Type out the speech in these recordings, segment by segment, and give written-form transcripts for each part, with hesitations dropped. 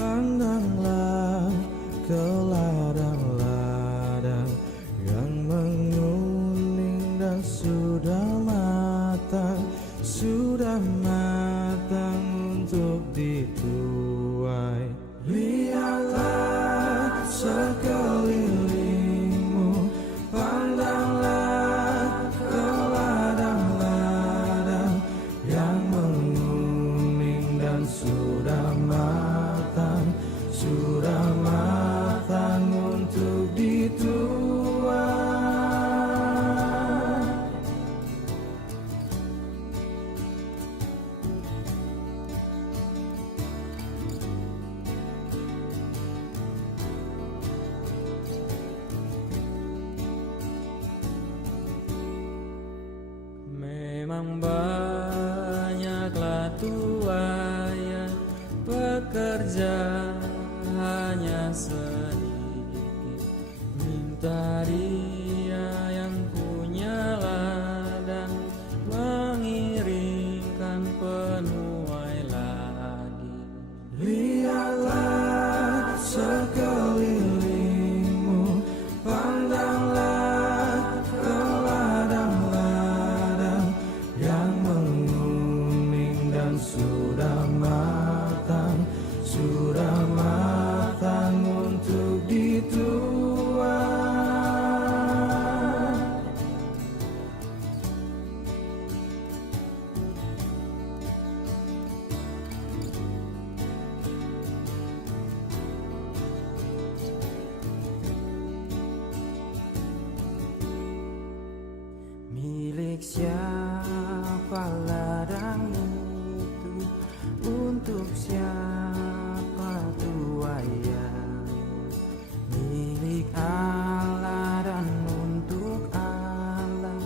Pandanglah ke ladang-ladang yang menguning dan sudah matang untuk dituai. Lihatlah sekelilingmu, pandanglah ke ladang-ladang yang menguning dan sudah matang untuk dituai. Memang banyaklah tuanya, pekerja hanya sedikit. Minta dia yang punya ladang mengirimkan penuai lagi. Lihatlah sekelilingmu, pandanglah ke ladang-ladang yang menguning dan sudah matang untuk dituai. Milik siapa ladang itu, untuk siapa tuainya? Milik Allah dan untuk Allah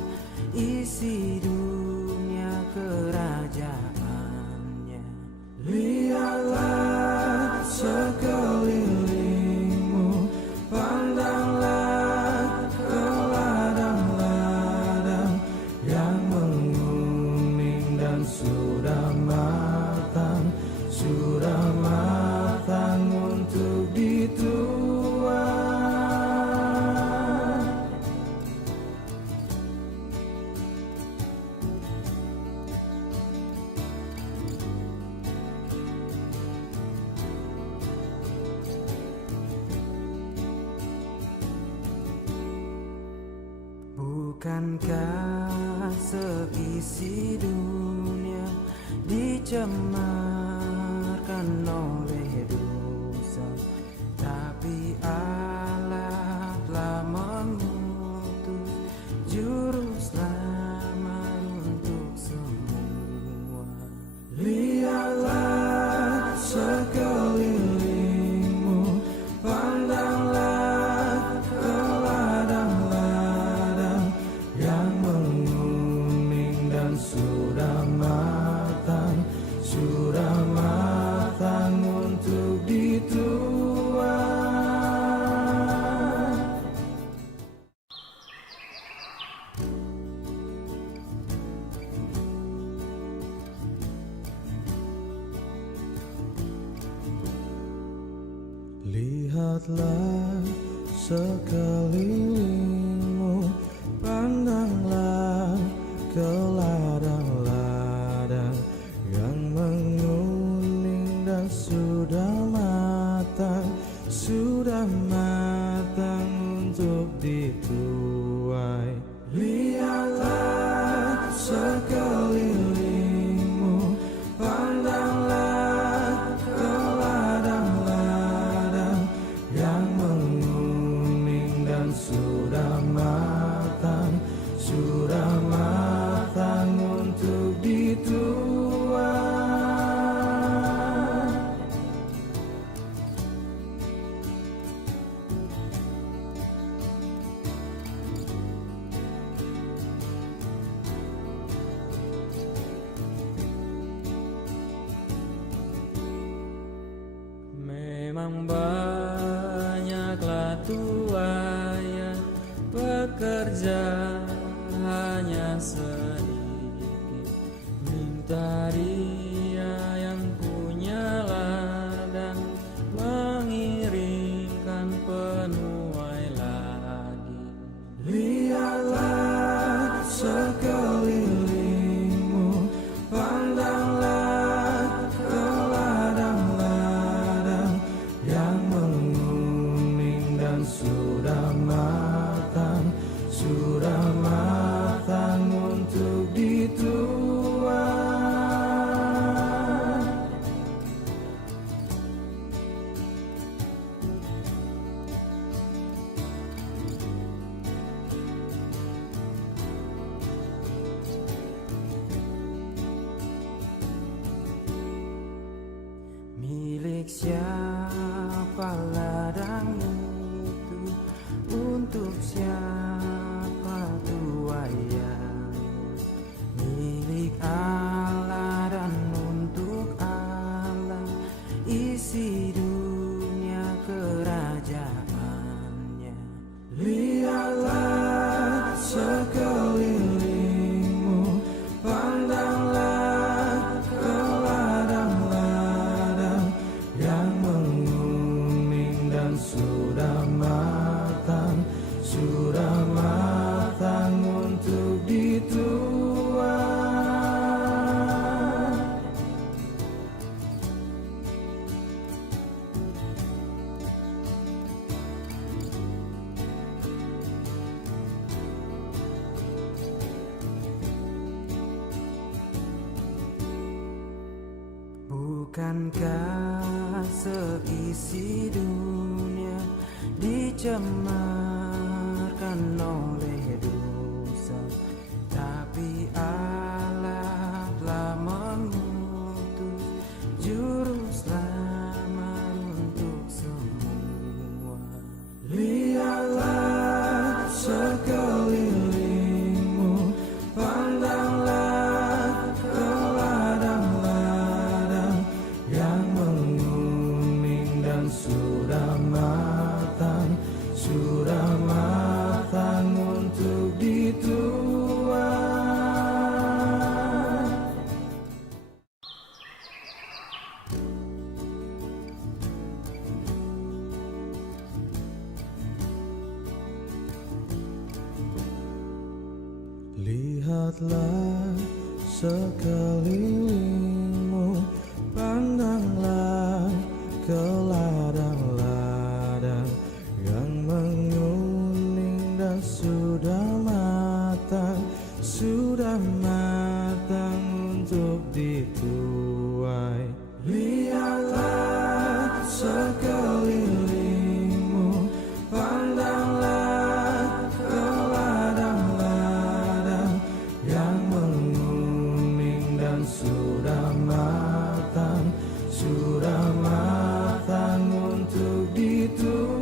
isi dunia kerajaannya. Lihatlah sekelilingmu, pandanglah ke ladang-ladang yang menguning dan sudah matang untuk dituai. Bukankah seisi dunia dicemarkan oleh dosa, tapi Allah telah mengutus juru selamat untuk semua. Lihatlah sekelilingmu, pandanglah ke ladang-ladang yang menguning dan sudah matang untuk dituai. Lihatlah sekelilingmu, pandanglah ke ladang-ladang yang menguning dan sudah matang untuk dituai. Lihatlah sekelilingmu, pandanglah ke ladang-ladang yang menguning dan sudah matang untuk dituai. Memang banyaklah tuanya, pekerja hanya sedikit. Minta dia yang punya ladang siapa ladang itu, untuk siapa tuanya? Milik Allah dan untuk Allah isi dunia kerajaannya. Lihatlah sekelilingmu, pandanglah ke ladang-ladang yang menguning dan sudah matang untuk dituai. Bukankah seisi dunia dicemarkan oleh dosa, tapi Allah telah mengutus juru selamat untuk semua. Lihatlah sekelilingmu, pandanglah ke ladang-ladang yang menguning dan sudah matang untuk dituai. Lihatlah sekelilingmu, pandanglah ke ladang-ladang yang menguning dan sudah matang untuk dituai. Lihatlah sekelilingmu, pandanglah ke ladang-ladang yang menguning dan sudah matang untuk dituai.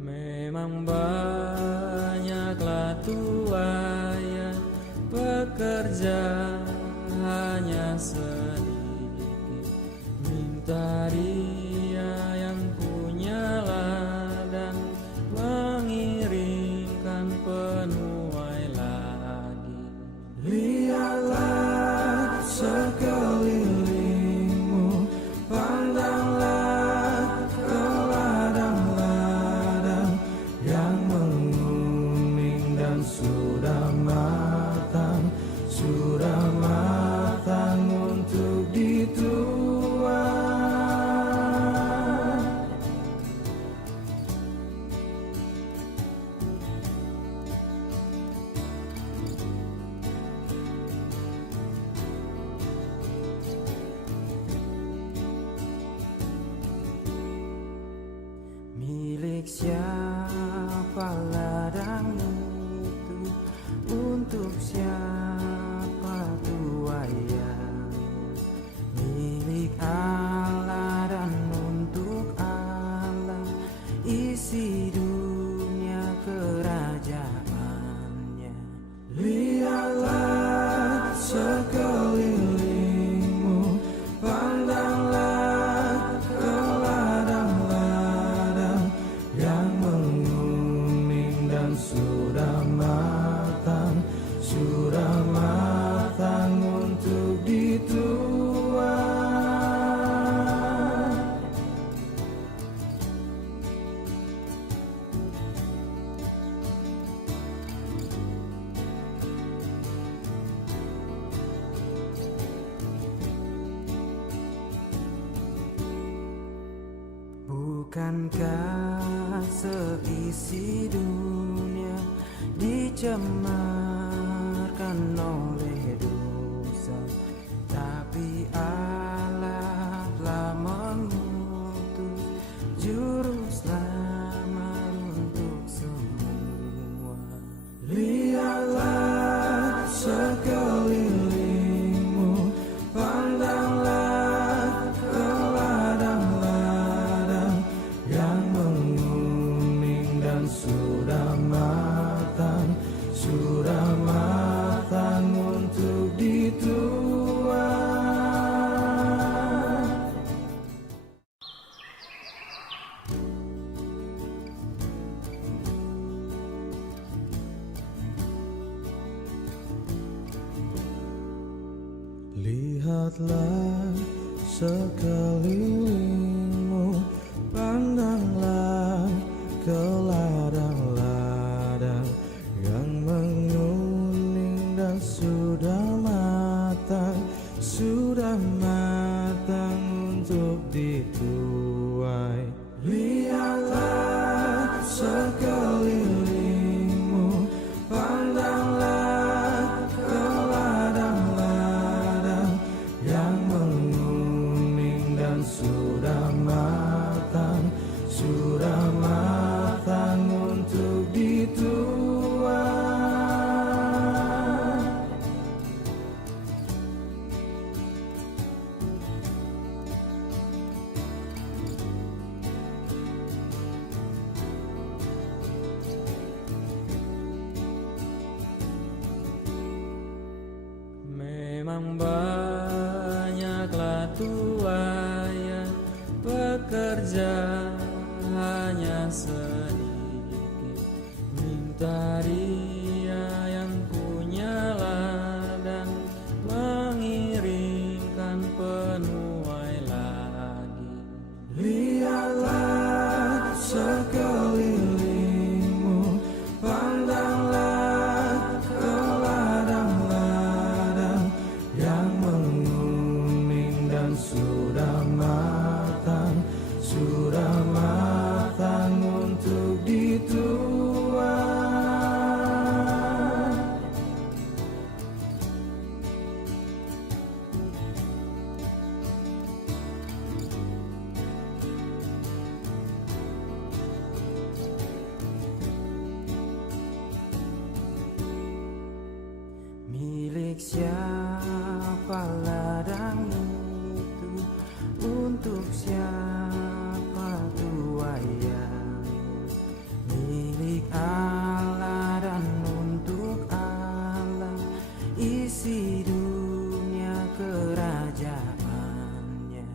Memang banyaklah tuanya, pekerja hanya sedikit. Minta dia yang punya ladang mengirimkan penuai lagi. Lihatlah sekelilingmu, pandanglah ke ladang-ladang yang menguning dan sudah matang untuk dituai. Milik siapa ladang itu, untuk siapa tuanya? Milik Allah dan untuk Allah isi dunia kerajaannya. Lihatlah sekelilingmu, pandanglah ke ladang-ladang yang menguning dan sudah matang untuk dituai. Bukankah seisi dunia dicemarkan oleh dosa, tapi tapi Allah telah mengutus juru selamat untuk semua. Lihatlah sekelilingmu, pandanglah ke ladang-ladang yang menguning dan sudah matang untuk dituai. Lihatlah sekelilingmu, pandanglah ke ladang-ladang yang menguning dan sudah matang untuk dituai. Lihatlah sekelilingmu, pandanglah ke ladang-ladang yang menguning dan sudah matang untuk dituai. Memang banyaklah tuai bekerja hanya sedikit. Minta Dia yang punya ladang mengirimkan penuai lagi. Lihatlah sekelilingmu, pandanglah ke ladang-ladang yang menguning dan sudah matang untuk dituai. Milik siapa ladang itu, untuk siapa tuainya? Milik Allah dan untuk Allah isi dunia kerajaannya.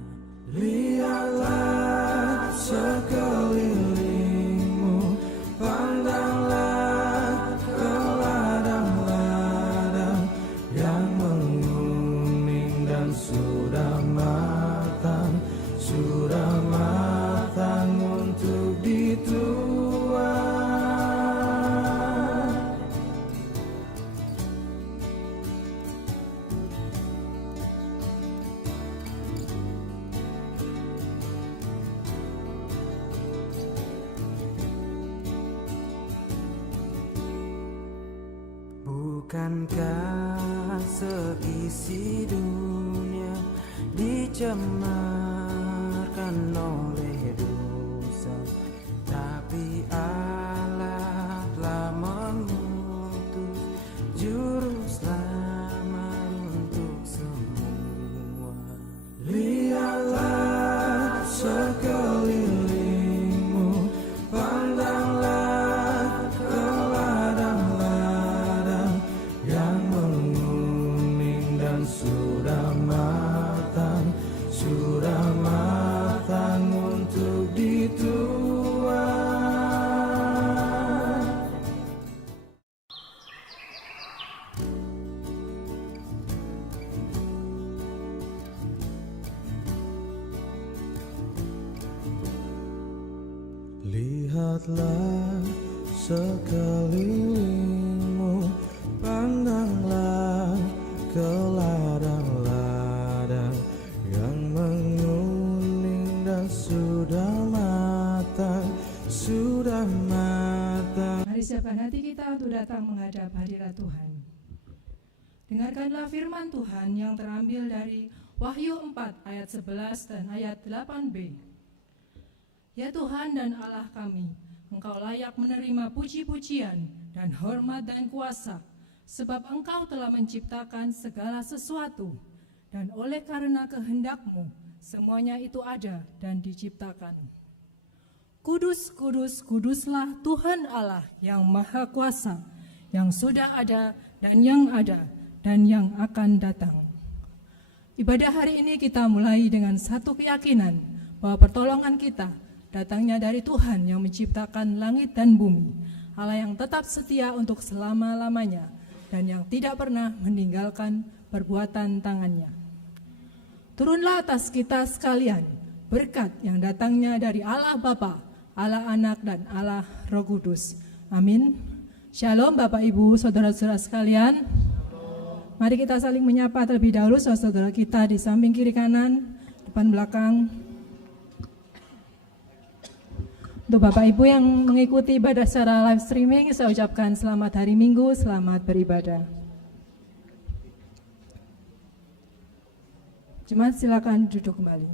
Lihatlah sekelilingmu, pandanglah ke ladang-ladang yang menguning dan sudah matang untuk dituai. Bukankah seisi dunia dicemarkan oleh dosa, tapi Allah telah mengutus juru selamat untuk semua. Lihatlah sekelilingmu, pandanglah ke ladang-ladang yang menguning dan sudah matang untuk dituai. Lihatlah sekelilingmu, pandanglah ke ladang-ladang yang menguning dan sudah matang. Mari siapkan hati kita untuk datang menghadap hadirat Tuhan. Dengarkanlah firman Tuhan yang terambil dari Wahyu 4 ayat 11 dan ayat 8b. Ya Tuhan dan Allah kami, Engkau layak menerima puji-pujian dan hormat dan kuasa, sebab Engkau telah menciptakan segala sesuatu, dan oleh karena kehendak-Mu, semuanya itu ada dan diciptakan. Kudus, kudus, kuduslah Tuhan Allah yang Maha Kuasa, yang sudah ada dan yang akan datang. Ibadah hari ini kita mulai dengan satu keyakinan bahwa pertolongan kita datangnya dari Tuhan yang menciptakan langit dan bumi, Allah yang tetap setia untuk selama-lamanya dan yang tidak pernah meninggalkan perbuatan tangannya. Turunlah atas kita sekalian berkat yang datangnya dari Allah Bapa, Allah Anak, dan Allah Roh Kudus. Amin. Shalom Bapak Ibu, saudara-saudara sekalian. Mari kita saling menyapa terlebih dahulu saudara-saudara kita di samping kiri kanan, depan belakang. Untuk Bapak Ibu yang mengikuti ibadah secara live streaming, saya ucapkan selamat hari Minggu, selamat beribadah. Jemaat silakan duduk kembali.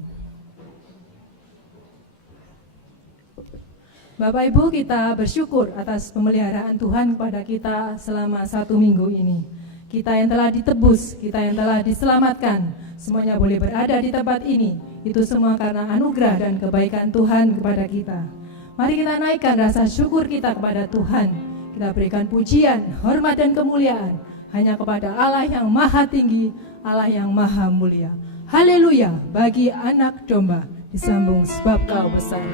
Bapak Ibu, kita bersyukur atas pemeliharaan Tuhan kepada kita selama 1 minggu ini. Kita yang telah ditebus, kita yang telah diselamatkan, semuanya boleh berada di tempat ini. Itu semua karena anugerah dan kebaikan Tuhan kepada kita. Mari kita naikkan rasa syukur kita kepada Tuhan. Kita berikan pujian, hormat, dan kemuliaan hanya kepada Allah yang maha tinggi, Allah yang maha mulia. Haleluya bagi anak domba, disambung sebab Kau besar.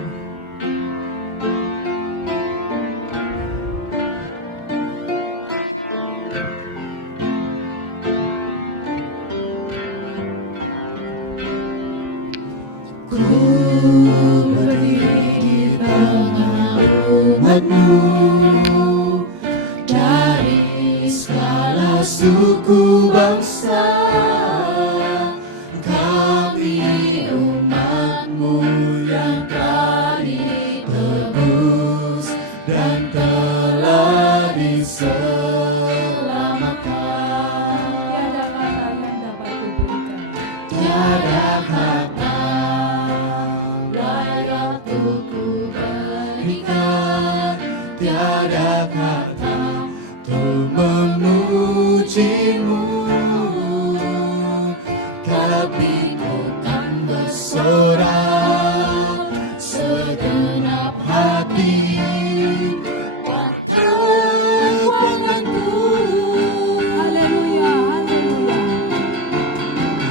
Dari segala suku bangsa, kami umat-Mu yang telah ditebus dan telah diselamatkan. Tiada kata layak untuk ku berikan, tiada kata untuk memuji-Mu, tapi ku kan bersorak segenap hati pada kekuatanku. Haleluya, haleluya.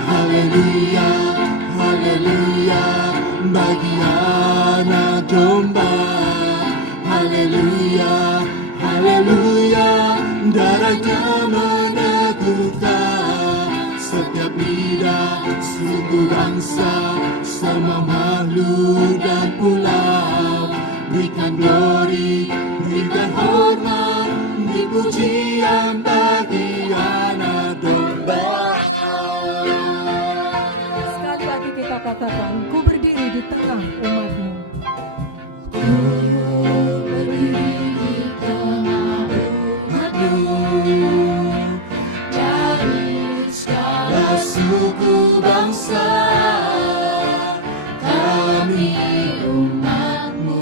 Haleluya, haleluya bagi anak domba. Haleluya, haleluya, darahnya meneguhkan setiap lidah, suku bangsa, semua makhluk dan pulau. Berikan glory, berikan hormat, beri pujian bagi anak domba. Sekali lagi kita katakan, ku berdiri di tengah umat-Mu. Dari segala suku bangsa, kami umat-Mu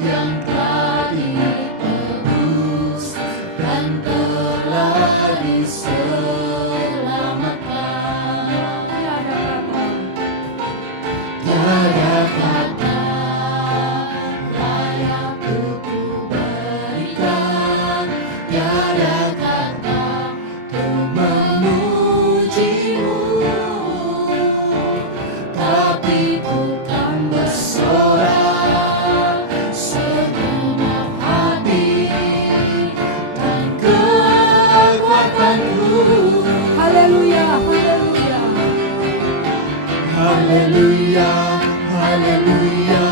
yang telah ditebus dan telah diselamatkan. Tiada kata layak untuk ku berikan, tiada kata untuk memuji-Mu, tapi ku kan bersorak segenap hati dan kekuatanku. Haleluya, haleluya. Haleluya, haleluya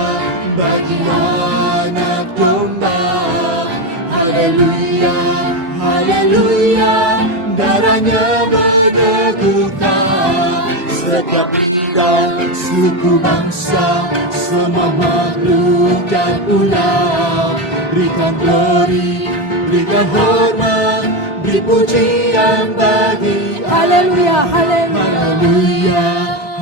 bagi anak domba. Haleluya, haleluya, darahnya meneguhkan setiap lidah, suku bangsa, semua makhluk dan pulau. Berikan glory, berikan hormat, beri pujian bagi Haleluya, haleluya. Haleluya,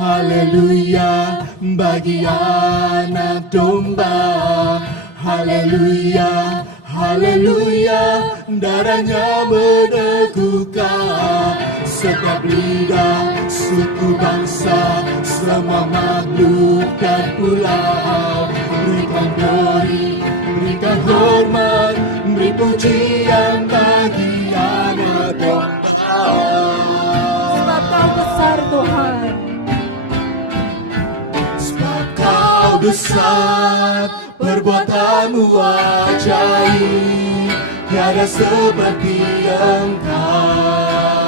Haleluya bagi anak domba. Haleluya, haleluya, darahnya meneguhkan setiap lidah, suku bangsa, semua makhluk dan pulau. Berikan glory, berikan hormat, beri pujian bagi anak domba. Sebab Kau besar Tuhan. Sebab Kau besar, perbuatanmu ajaib, tiada seperti Engkau,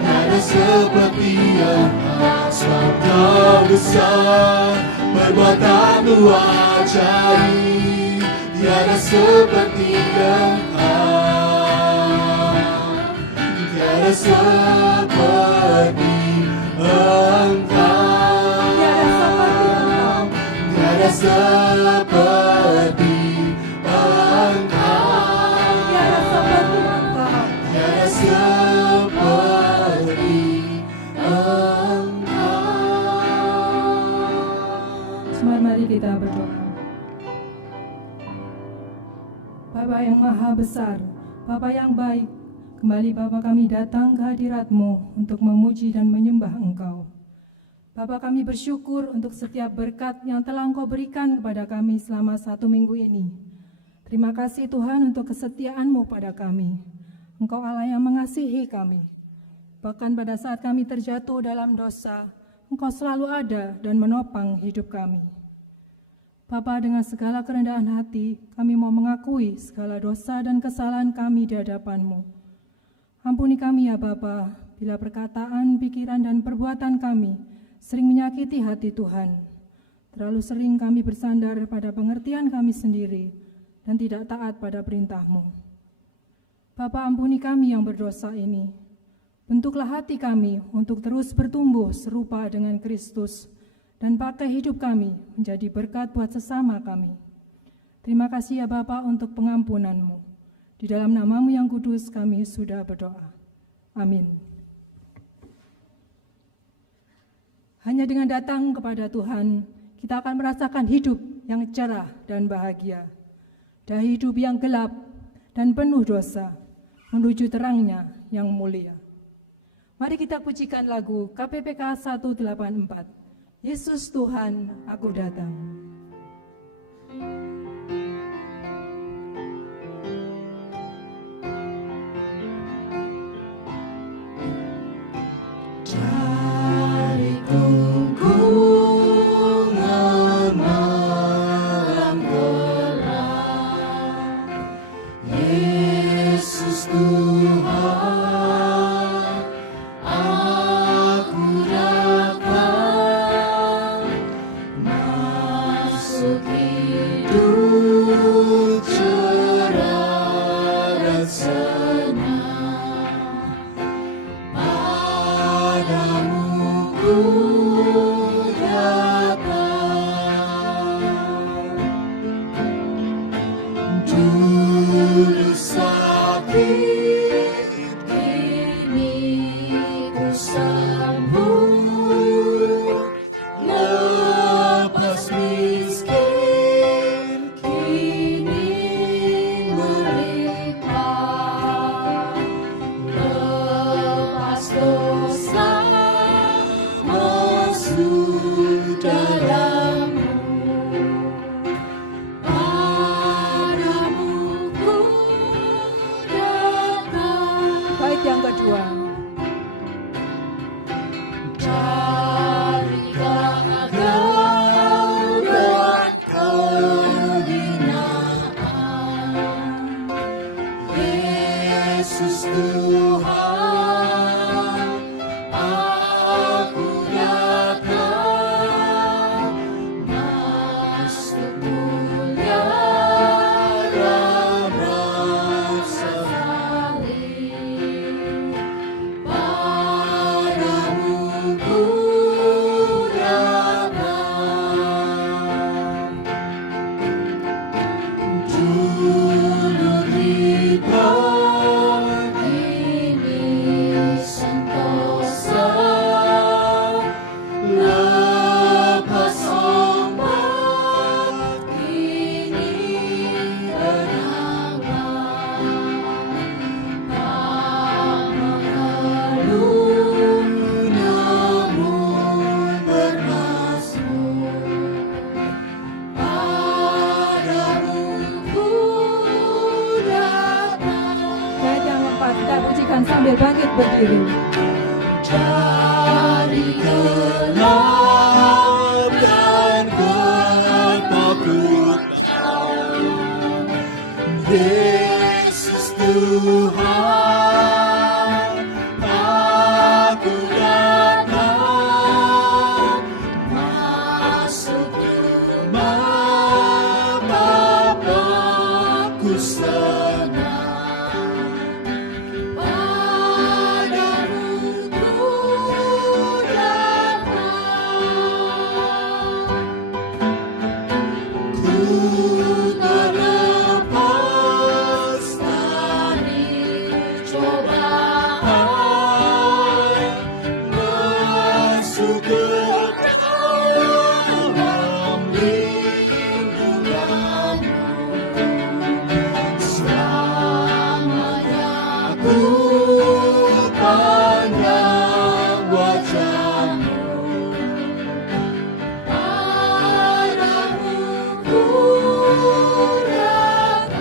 tiada seperti Engkau. Sebab Kau besar, perbuatanmu ajaib, tiada seperti Engkau, tiada seperti Engkau. Tiada seperti Engkau, Tiada seperti Engkau. tiada seperti Engkau. Mari kita berdoa. Bapa yang maha besar, Bapa yang baik, kembali Bapa kami datang ke hadirat-Mu untuk memuji dan menyembah Engkau. Bapa kami bersyukur untuk setiap berkat yang telah Engkau berikan kepada kami selama 1 minggu ini. Terima kasih Tuhan untuk kesetiaan-Mu pada kami. Engkau Allah yang mengasihi kami. Bahkan pada saat kami terjatuh dalam dosa, Engkau selalu ada dan menopang hidup kami. Bapa, dengan segala kerendahan hati, kami mau mengakui segala dosa dan kesalahan kami di hadapan-Mu. Ampuni kami ya Bapa, bila perkataan, pikiran, dan perbuatan kami sering menyakiti hati Tuhan. Terlalu sering kami bersandar pada pengertian kami sendiri dan tidak taat pada perintah-Mu. Bapa, ampuni kami yang berdosa ini. Bentuklah hati kami untuk terus bertumbuh serupa dengan Kristus dan pakai hidup kami menjadi berkat buat sesama kami. Terima kasih ya Bapa untuk pengampunan-Mu. Di dalam nama-Mu yang kudus kami sudah berdoa. Amin. Hanya dengan datang kepada Tuhan, kita akan merasakan hidup yang cerah dan bahagia. Dari hidup yang gelap dan penuh dosa, menuju terangnya yang mulia. Mari kita pujikan lagu KPPK 184. Yesus Tuhan, aku datang. Tuhan, aku datang. lepas ombak ini bernama tak mengeluh namun bernasib padamu ku datang. Ayat yang keempat, kita pujikan sambil bangkit berdiri. Dari gelap dan ketakutan, Yesus Tuhan, aku datang masuk rumah Bapa-Ku senang. Padamu ku datang, ku terlepas dari cobaan, masuk ke dalam lindunganmu. Selamanya ku pandang wajahmu, padamu ku datang.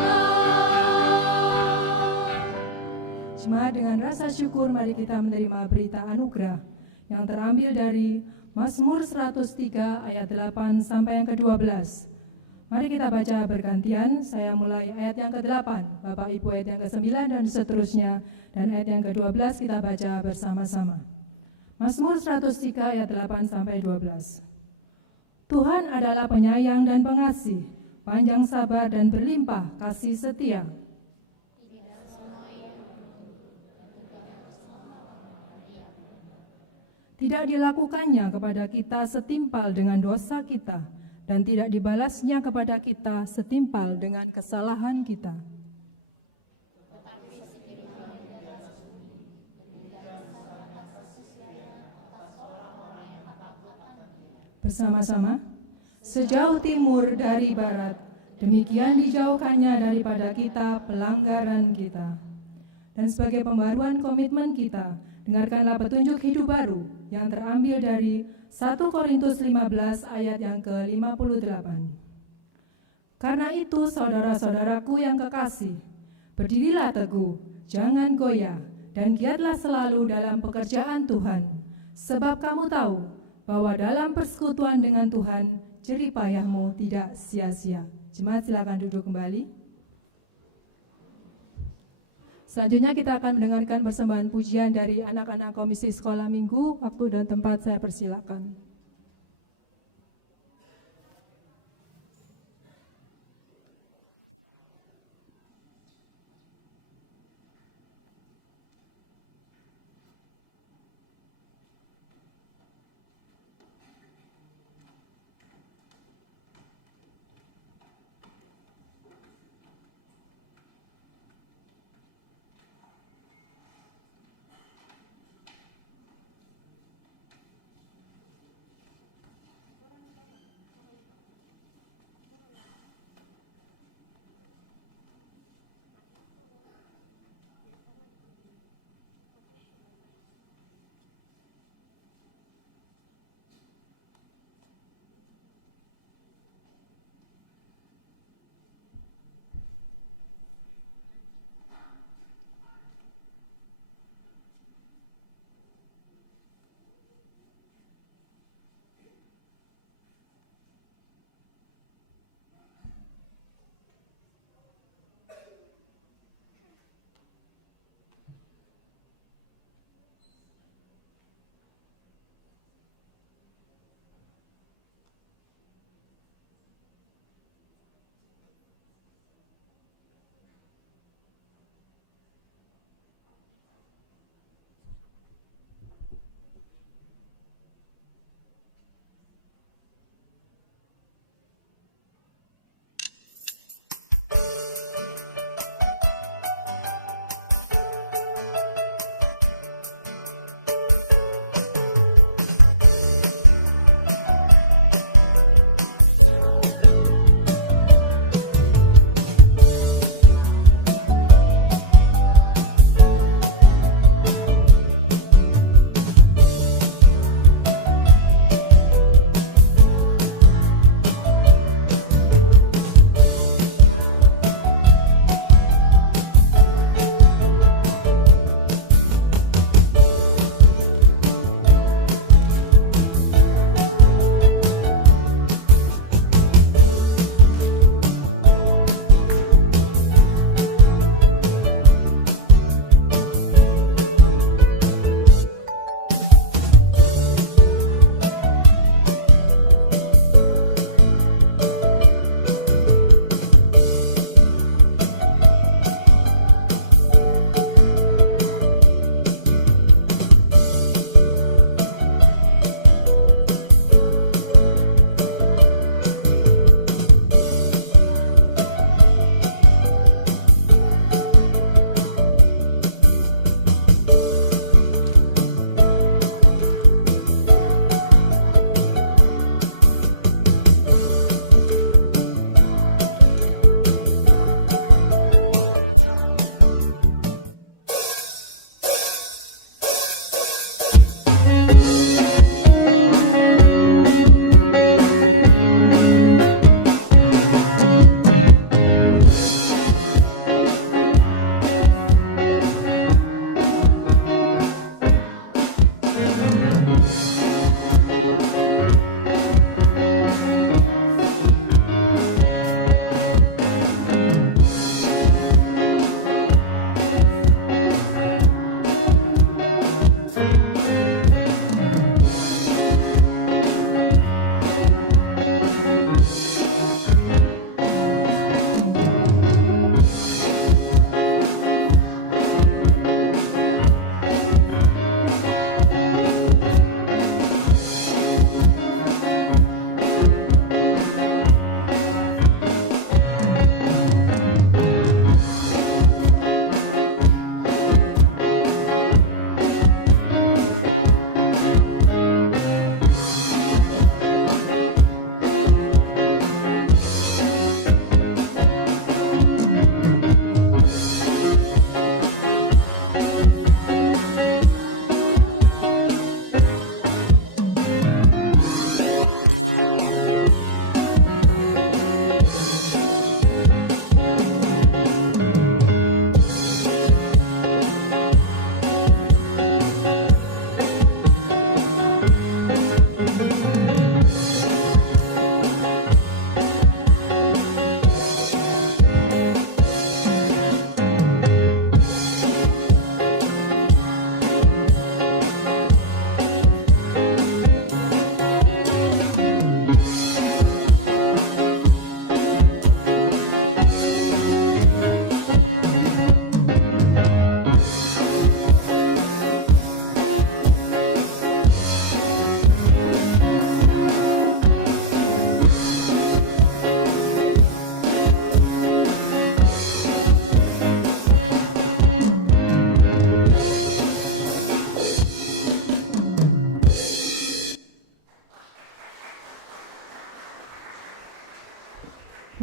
Jemaat, dengan rasa syukur mari kita menerima berita anugerah yang terambil dari Mazmur 103 ayat 8 sampai yang ke-12. Mari kita baca bergantian, saya mulai ayat yang ke-8, Bapak Ibu ayat yang ke-9 dan seterusnya, dan ayat yang ke-12 kita baca bersama-sama. Mazmur 103 ayat 8 sampai 12. Tuhan adalah penyayang dan pengasih, panjang sabar dan berlimpah kasih setia. Tidak dilakukannya kepada kita setimpal dengan dosa kita, dan tidak dibalasnya kepada kita setimpal dengan kesalahan kita. Bersama-sama, sejauh timur dari barat, demikian dijauhkannya daripada kita pelanggaran kita. Dan sebagai pembaruan komitmen kita, dengarkanlah petunjuk hidup baru yang terambil dari 1 Korintus 15 ayat yang ke-58. Karena itu, saudara-saudaraku yang kekasih, berdirilah teguh, jangan goyah, dan giatlah selalu dalam pekerjaan Tuhan. Sebab kamu tahu bahwa dalam persekutuan dengan Tuhan, jerih payahmu tidak sia-sia. Jemaat silakan duduk kembali. Selanjutnya kita akan mendengarkan persembahan pujian dari anak-anak Komisi Sekolah Minggu. Waktu dan tempat saya persilakan.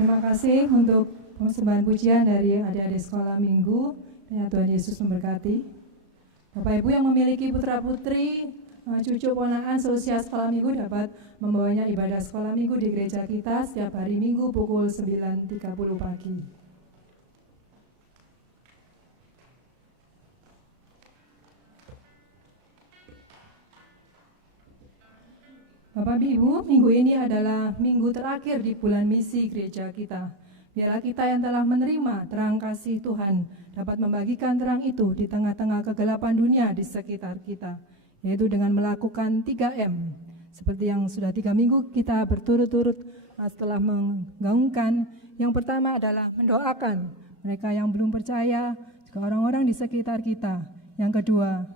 Terima kasih untuk persembahan pujian dari adik-adik sekolah minggu. Ya, Tuhan Yesus memberkati. Bapak Ibu yang memiliki putra-putri, cucu ponakan seusia sekolah minggu dapat membawanya ibadah sekolah minggu di gereja kita setiap hari Minggu pukul 9.30 pagi. Bapak Ibu, minggu ini adalah minggu terakhir di bulan misi gereja kita. Biarlah kita yang telah menerima terang kasih Tuhan dapat membagikan terang itu di tengah-tengah kegelapan dunia di sekitar kita, yaitu dengan melakukan 3M. Seperti yang sudah 3 minggu kita berturut-turut setelah menggaungkan. Yang pertama adalah mendoakan mereka yang belum percaya, juga orang-orang di sekitar kita. Yang kedua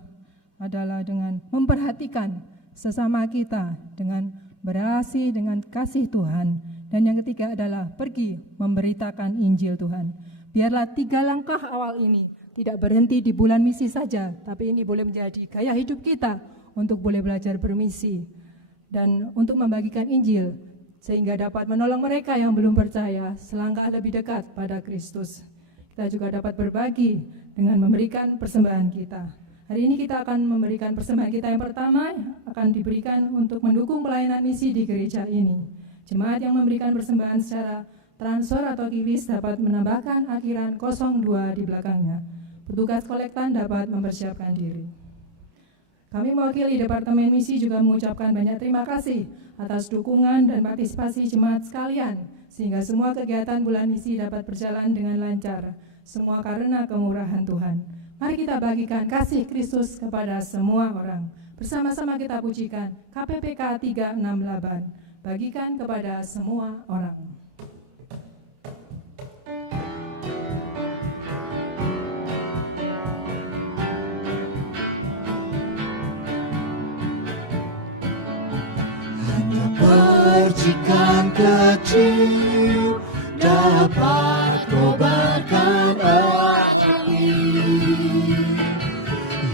adalah dengan memperhatikan sesama kita dengan berelasi dengan kasih Tuhan. Dan yang ketiga adalah pergi memberitakan Injil Tuhan. Biarlah 3 langkah awal ini tidak berhenti di bulan misi saja, tapi ini boleh menjadi gaya hidup kita untuk boleh belajar bermisi dan untuk membagikan Injil sehingga dapat menolong mereka yang belum percaya selangkah lebih dekat pada Kristus. Kita juga dapat berbagi dengan memberikan persembahan kita. Hari ini kita akan memberikan persembahan kita yang pertama akan diberikan untuk mendukung pelayanan misi di gereja ini. Jemaat yang memberikan persembahan secara transfer atau QRIS dapat menambahkan akhiran 02 di belakangnya. Petugas kolektan dapat mempersiapkan diri. Kami mewakili Departemen Misi juga mengucapkan banyak terima kasih atas dukungan dan partisipasi jemaat sekalian, sehingga semua kegiatan bulan misi dapat berjalan dengan lancar. Semua karena kemurahan Tuhan. Mari kita bagikan kasih Kristus kepada semua orang. Bersama-sama kita pujikan KPPK 368. Bagikan kepada semua orang. Hanya percikan kecil dapat kobarkan api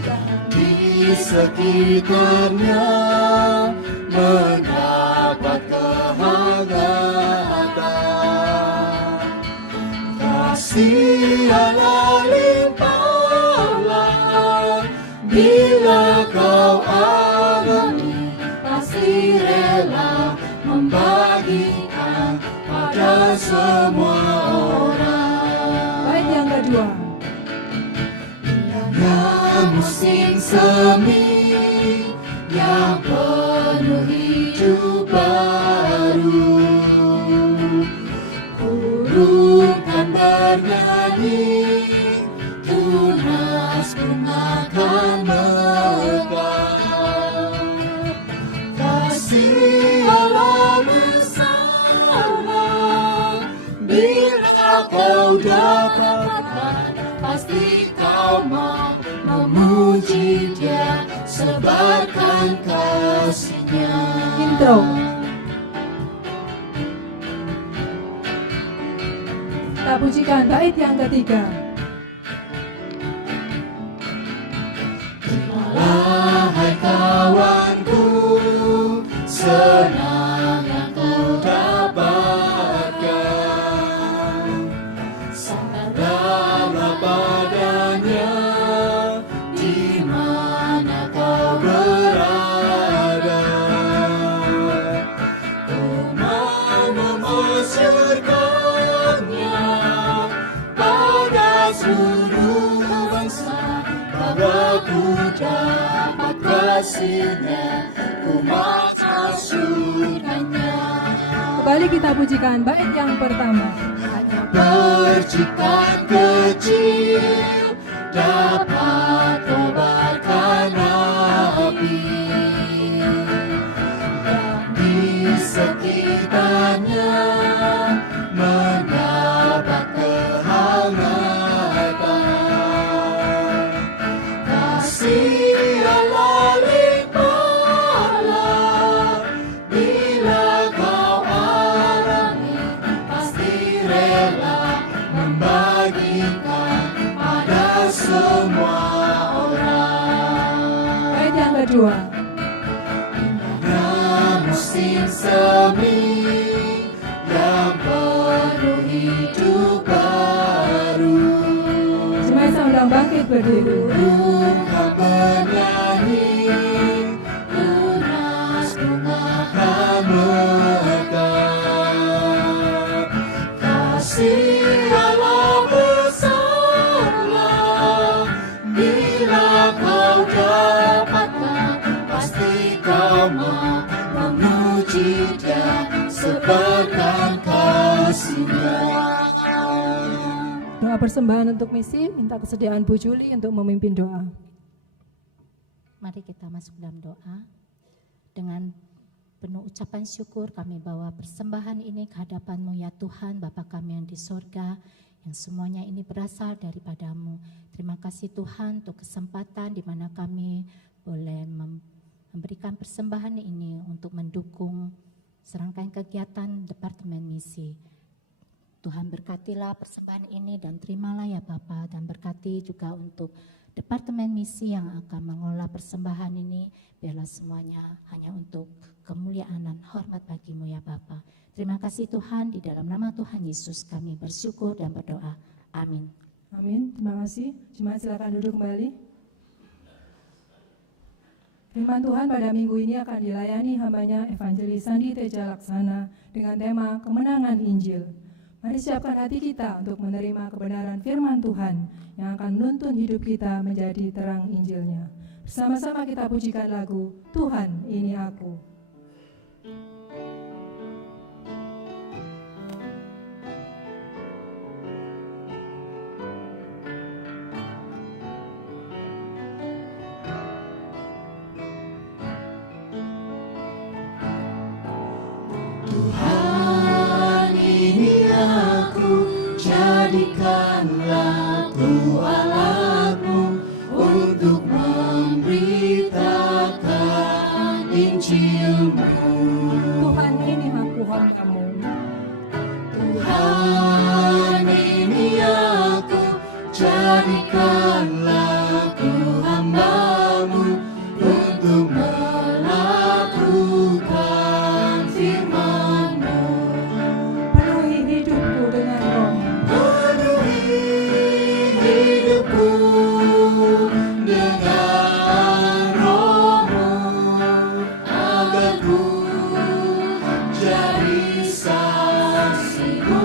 yang di sekitarnya mendapat kehangatan. Kasih Allah limpahlah bila kau alami, pasti rela membagikan pada semua orang. Baik, yang kedua. Bilangnya musim semi yang penuh hidup baru, burung kan bernyanyi, tunas pun akan mekar. Kasih Allah besarlah, bila kau dapatkan, pasti kau mau memuji Dia, sebarkan kasih-Nya. Intro. Kita pujikan bait yang ketiga. Terimalah hai kawanku, senang yang kau dapatkan. Sadarlah padanya di mana kau berada. Kau mau memasyurkannya pada seluruh bangsa, bahwa ku dapat kasih-Nya, ku masyurkannya. Kembali kita pujikan bait yang pertama. Hanya percikan kecil dapat kobarkan api yang di sekitarnya mendapat kehangatan. Kasih Allah limpahlah, bila kau alami, pasti rela membagikan pada semua orang. Bait yang kedua. Indahnya musim semi berdiri. Bukan bernyanyi, lunas bunga akan mekar. Kasih Allah besarlah, bila kau dapatkan, pasti kau mau memuji Dia sebarkan kasih-Nya. Doa persembahan untuk misi, minta kesediaan Bu Juli untuk memimpin doa. Mari kita masuk dalam doa. Dengan penuh ucapan syukur kami bawa persembahan ini ke hadapan-Mu ya Tuhan, Bapa kami yang di sorga, yang semuanya ini berasal daripada-Mu. Terima kasih Tuhan untuk kesempatan di mana kami boleh memberikan persembahan ini untuk mendukung serangkaian kegiatan Departemen Misi. Tuhan berkatilah persembahan ini dan terimalah ya Bapa, dan berkati juga untuk Departemen Misi yang akan mengelola persembahan ini, biarlah semuanya hanya untuk kemuliaan dan hormat bagi-Mu ya Bapa. Terima kasih Tuhan, di dalam nama Tuhan Yesus kami bersyukur dan berdoa. Amin. Amin, terima kasih. Jemaat silakan duduk kembali. Firman Tuhan pada minggu ini akan dilayani hambanya Evangelis Sandi Teja Laksana dengan tema Kemenangan Injil. Mari siapkan hati kita untuk menerima kebenaran firman Tuhan yang akan menuntun hidup kita menjadi terang Injilnya. Bersama-sama kita pujikan lagu Tuhan Ini Aku. Tuhan ini aku, jadikanlah ku alatmu untuk memberitakan Injilmu. Tuhan ini aku hambamu. Tuhan ini aku, jadikanlah ku hambamu untuk melakukan firman-Mu. Penuhi hidupku dengan roh. Penuhi hidupku dengan roh-Mu, agar ku jadi saksi-Mu.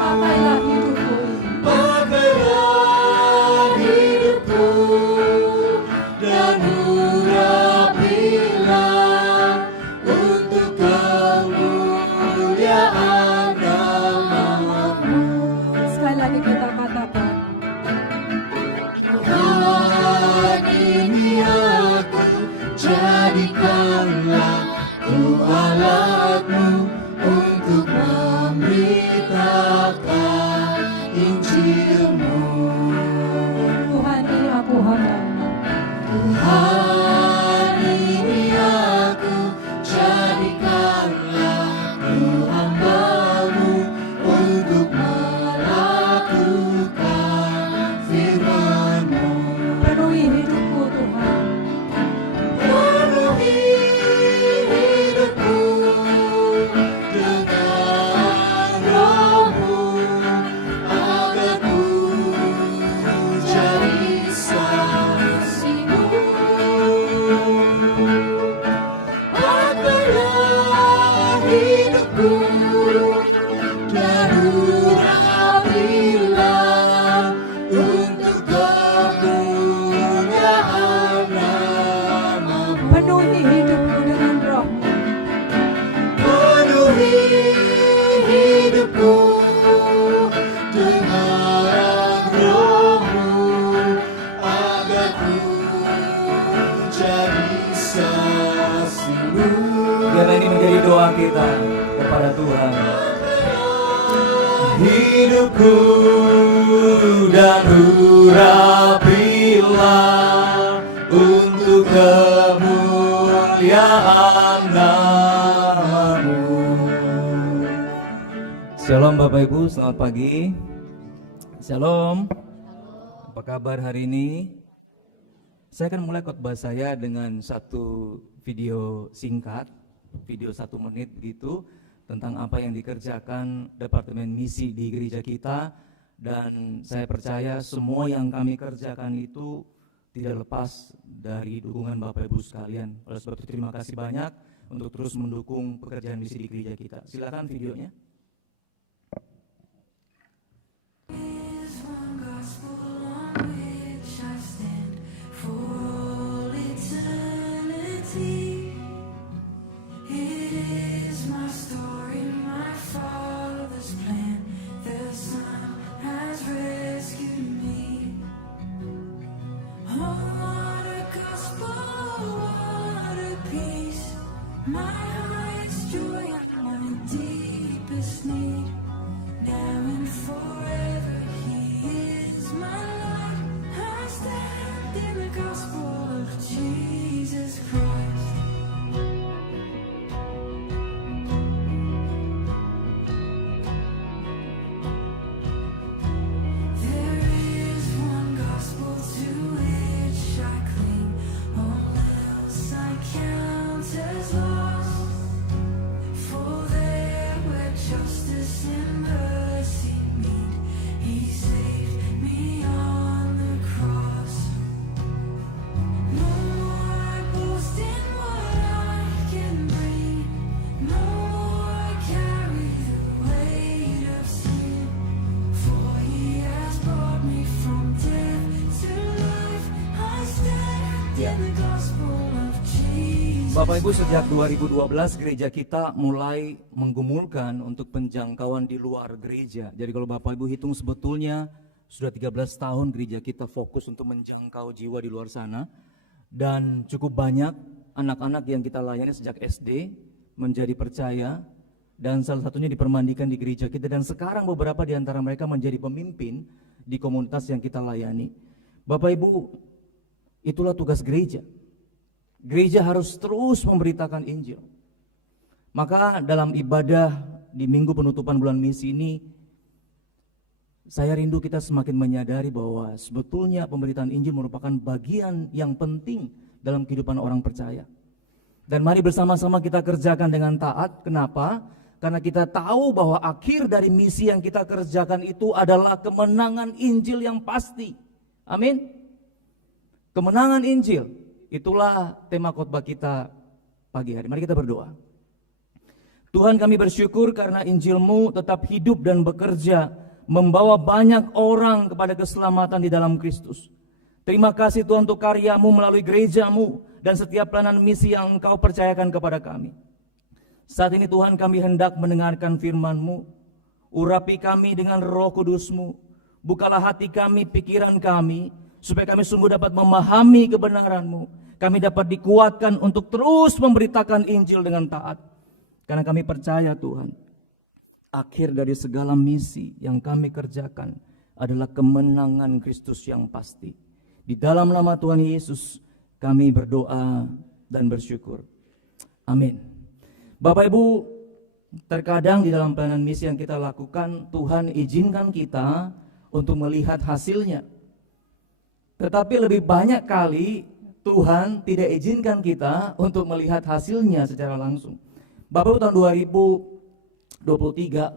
Pakailah hidupku ini. Pakailah hidupku dan urapilah untuk kemuliaan nama-Mu. Sekali lagi kita katakan, Tuhan ini aku, jadikanlah ku alat-Mu untuk memberitakan Injil-Mu. Tuhan ini aku hambamu. Tuhan ini aku, jadikanlah ku hamba-Mu untuk melakukan firman-Mu. Penuhi hidupku Tuhan. Penuhi hidupku dengan roh-Mu, agar ku jadi saksi-Mu. Pakailah hidupku dan urapilah untuk kemuliaan nama-Mu. Penuhi hidupku dengan roh-Mu. Penuhi hidupku dengan roh-Mu, agar ku jadi saksi-Mu. Biarlah ini menjadi doa kita kepada Tuhan. Hidupku dan urapilah untuk kemuliaan nama-Mu. Shalom Bapak Ibu, selamat pagi. Shalom. Apa kabar hari ini? Saya akan mulai khotbah saya dengan satu video singkat, video 1 menit begitu, tentang apa yang dikerjakan Departemen Misi di gereja kita Dan saya percaya semua yang kami kerjakan itu tidak lepas dari dukungan Bapak Ibu sekalian. Oleh sebab itu terima kasih banyak untuk terus mendukung pekerjaan misi di gereja kita. Silakan videonya. My heart's joy, my deepest need. Now and forever, He is my Lord. I stand in the gospel of Jesus Christ. There is one gospel to which I cling. All else I count as lost. For there where justice and mercy meet, He saved me on the cross. No more I boast in what I can bring. No more I carry the weight of sin. For He has brought me from death to life. I stand in the gospel of Jesus. Bapak Ibu, sejak 2012 gereja kita mulai menggumulkan untuk penjangkauan di luar gereja. Jadi kalau Bapak Ibu hitung sebetulnya sudah 13 tahun gereja kita fokus untuk menjangkau jiwa di luar sana. Dan cukup banyak anak-anak yang kita layani sejak SD menjadi percaya. Dan salah satunya dipermandikan di gereja kita. Dan sekarang beberapa di antara mereka menjadi pemimpin di komunitas yang kita layani. Bapak Ibu, itulah tugas gereja. Gereja harus terus memberitakan Injil. Maka dalam ibadah di minggu penutupan bulan misi ini, saya rindu kita semakin menyadari bahwa sebetulnya pemberitaan Injil merupakan bagian yang penting dalam kehidupan orang percaya. Dan mari bersama-sama kita kerjakan dengan taat. Kenapa? Karena kita tahu bahwa akhir dari misi yang kita kerjakan itu adalah kemenangan Injil yang pasti. Amin. Kemenangan Injil. Itulah tema khotbah kita pagi hari. Mari kita berdoa. Tuhan, kami bersyukur karena Injil-Mu tetap hidup dan bekerja, membawa banyak orang kepada keselamatan di dalam Kristus. Terima kasih Tuhan untuk karya-Mu melalui gereja-Mu dan setiap pelayanan misi yang Engkau percayakan kepada kami. Saat ini Tuhan, kami hendak mendengarkan firman-Mu. Urapi kami dengan Roh Kudus-Mu. Bukalah hati kami, pikiran kami, supaya kami sungguh dapat memahami kebenaran-Mu. Kami dapat dikuatkan untuk terus memberitakan Injil dengan taat. Karena kami percaya Tuhan, akhir dari segala misi yang kami kerjakan adalah kemenangan Kristus yang pasti. Di dalam nama Tuhan Yesus kami berdoa dan bersyukur. Amin. Bapak Ibu, terkadang di dalam pelayanan misi yang kita lakukan, Tuhan izinkan kita untuk melihat hasilnya. Tetapi lebih banyak kali Tuhan tidak izinkan kita untuk melihat hasilnya secara langsung. Bapak, tahun 2023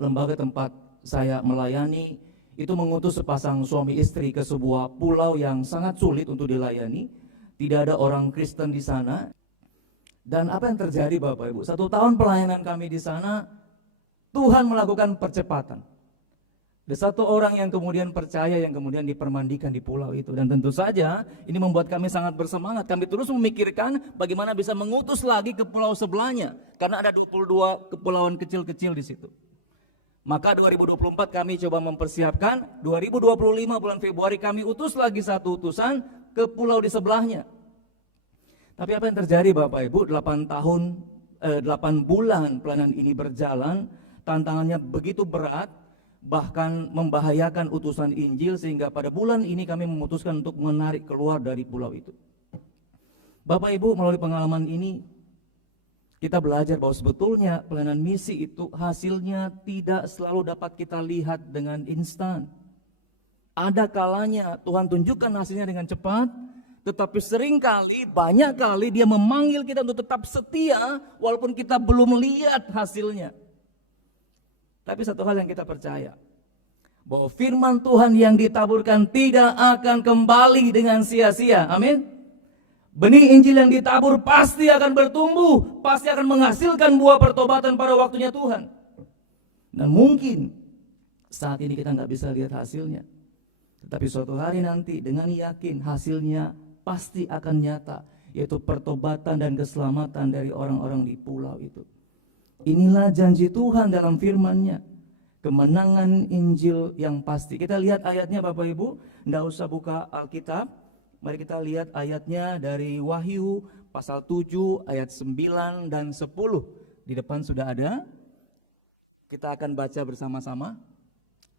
lembaga tempat saya melayani itu mengutus sepasang suami istri ke sebuah pulau yang sangat sulit untuk dilayani. Tidak ada orang Kristen di sana. Dan apa yang terjadi Bapak Ibu? 1 tahun pelayanan kami di sana, Tuhan melakukan percepatan. Ada satu orang yang kemudian percaya, yang kemudian dipermandikan di pulau itu. Dan tentu saja ini membuat kami sangat bersemangat. Kami terus memikirkan bagaimana bisa mengutus lagi ke pulau sebelahnya. Karena ada 22 kepulauan kecil-kecil di situ. Maka 2024 kami coba mempersiapkan. 2025 bulan Februari kami utus lagi satu utusan ke pulau di sebelahnya. Tapi apa yang terjadi Bapak Ibu? 8 bulan pelayanan ini berjalan. Tantangannya begitu berat. Bahkan membahayakan utusan Injil, sehingga pada bulan ini kami memutuskan untuk menarik keluar dari pulau itu. Bapak Ibu, melalui pengalaman ini kita belajar bahwa sebetulnya pelayanan misi itu hasilnya tidak selalu dapat kita lihat dengan instan. Ada kalanya Tuhan tunjukkan hasilnya dengan cepat, tetapi seringkali, banyak kali Dia memanggil kita untuk tetap setia walaupun kita belum lihat hasilnya. Tapi satu hal yang kita percaya, bahwa firman Tuhan yang ditaburkan tidak akan kembali dengan sia-sia. Amin. Benih Injil yang ditabur pasti akan bertumbuh, pasti akan menghasilkan buah pertobatan pada waktunya Tuhan. Dan mungkin saat ini kita nggak bisa lihat hasilnya, tetapi suatu hari nanti dengan yakin hasilnya pasti akan nyata, yaitu pertobatan dan keselamatan dari orang-orang di pulau itu. Inilah janji Tuhan dalam firman-Nya, kemenangan Injil yang pasti. Kita lihat ayatnya Bapak Ibu, nggak usah buka Alkitab. Mari kita lihat ayatnya dari Wahyu pasal 7 ayat 9 dan 10. Di depan sudah ada. Kita akan baca bersama-sama.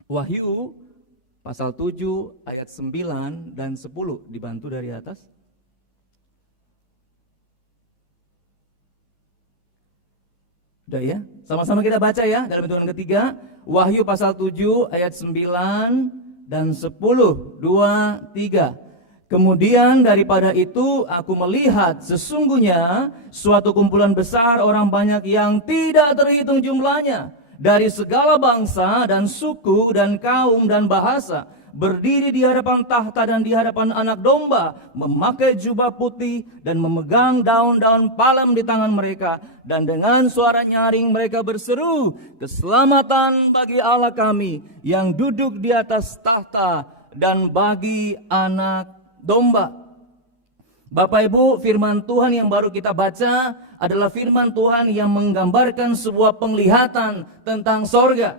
Wahyu pasal 7 ayat 9 dan 10, dibantu dari atas. Udah ya? Sama-sama kita baca ya dalam hitungan ketiga. Wahyu pasal 7 ayat 9 dan 10. 2, 3. Kemudian daripada itu aku melihat sesungguhnya suatu kumpulan besar orang banyak yang tidak terhitung jumlahnya, dari segala bangsa dan suku dan kaum dan bahasa, berdiri di hadapan tahta dan di hadapan anak domba, memakai jubah putih dan memegang daun-daun palem di tangan mereka, dan dengan suara nyaring mereka berseru, keselamatan bagi Allah kami yang duduk di atas tahta dan bagi anak domba. Bapak Ibu, firman Tuhan yang baru kita baca adalah firman Tuhan yang menggambarkan sebuah penglihatan tentang sorga.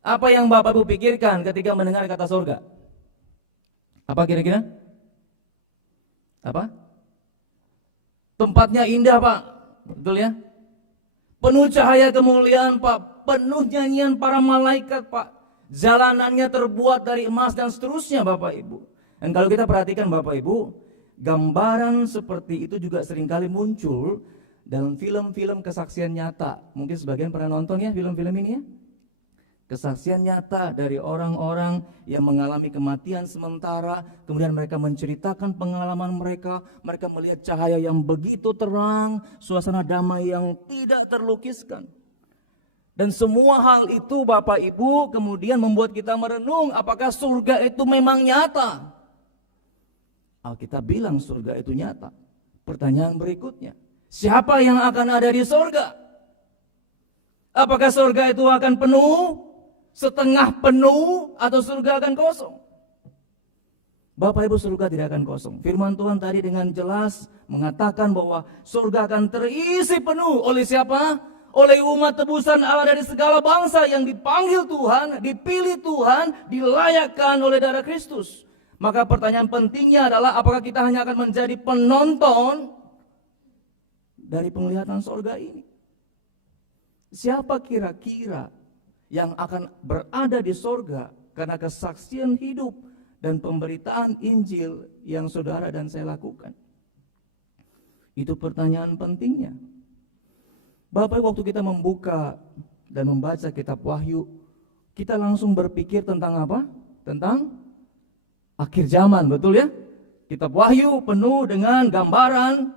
Apa yang Bapak Ibu pikirkan ketika mendengar kata sorga? Apa kira-kira? Apa? Tempatnya indah Pak, betul ya? Penuh cahaya kemuliaan Pak, penuh nyanyian para malaikat Pak. Jalanannya terbuat dari emas dan seterusnya Bapak Ibu. Dan kalau kita perhatikan Bapak Ibu, gambaran seperti itu juga seringkali muncul dalam film-film kesaksian nyata. Mungkin sebagian pernah nonton ya film-film ini ya. Kesaksian nyata dari orang-orang yang mengalami kematian sementara, kemudian mereka menceritakan pengalaman mereka, mereka melihat cahaya yang begitu terang, suasana damai yang tidak terlukiskan. Dan semua hal itu Bapak Ibu kemudian membuat kita merenung, apakah surga itu memang nyata? Alkitab bilang surga itu nyata. Pertanyaan berikutnya, siapa yang akan ada di surga? Apakah surga itu akan penuh, setengah penuh, atau surga akan kosong? Bapak Ibu, surga tidak akan kosong. Firman Tuhan tadi dengan jelas mengatakan bahwa surga akan terisi penuh oleh siapa? Oleh umat tebusan Allah dari segala bangsa yang dipanggil Tuhan, dipilih Tuhan, dilayakkan oleh darah Kristus. Maka pertanyaan pentingnya adalah apakah kita hanya akan menjadi penonton dari penglihatan sorga ini? Siapa kira-kira yang akan berada di sorga karena kesaksian hidup dan pemberitaan Injil yang saudara dan saya lakukan? Itu pertanyaan pentingnya. Bapak, waktu kita membuka dan membaca kitab Wahyu, kita langsung berpikir tentang apa? Tentang akhir zaman, betul ya? Kitab Wahyu penuh dengan gambaran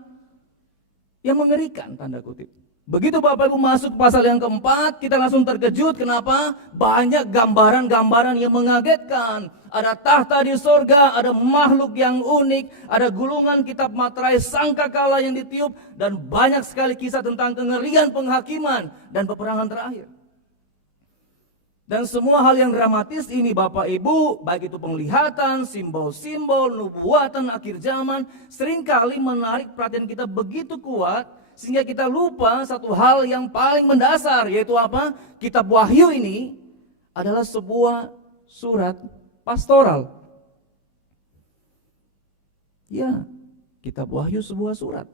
yang mengerikan, tanda kutip. Begitu Bapak Ibu masuk pasal yang keempat, kita langsung terkejut. Kenapa? Banyak gambaran-gambaran yang mengagetkan. Ada tahta di sorga, ada makhluk yang unik, ada gulungan kitab materai sangkakala yang ditiup, dan banyak sekali kisah tentang kengerian penghakiman dan peperangan terakhir. Dan semua hal yang dramatis ini Bapak Ibu, baik itu penglihatan, simbol-simbol, nubuatan akhir zaman, seringkali menarik perhatian kita begitu kuat, sehingga kita lupa satu hal yang paling mendasar, yaitu apa? Kitab Wahyu ini adalah sebuah surat pastoral. Ya, kitab Wahyu sebuah surat.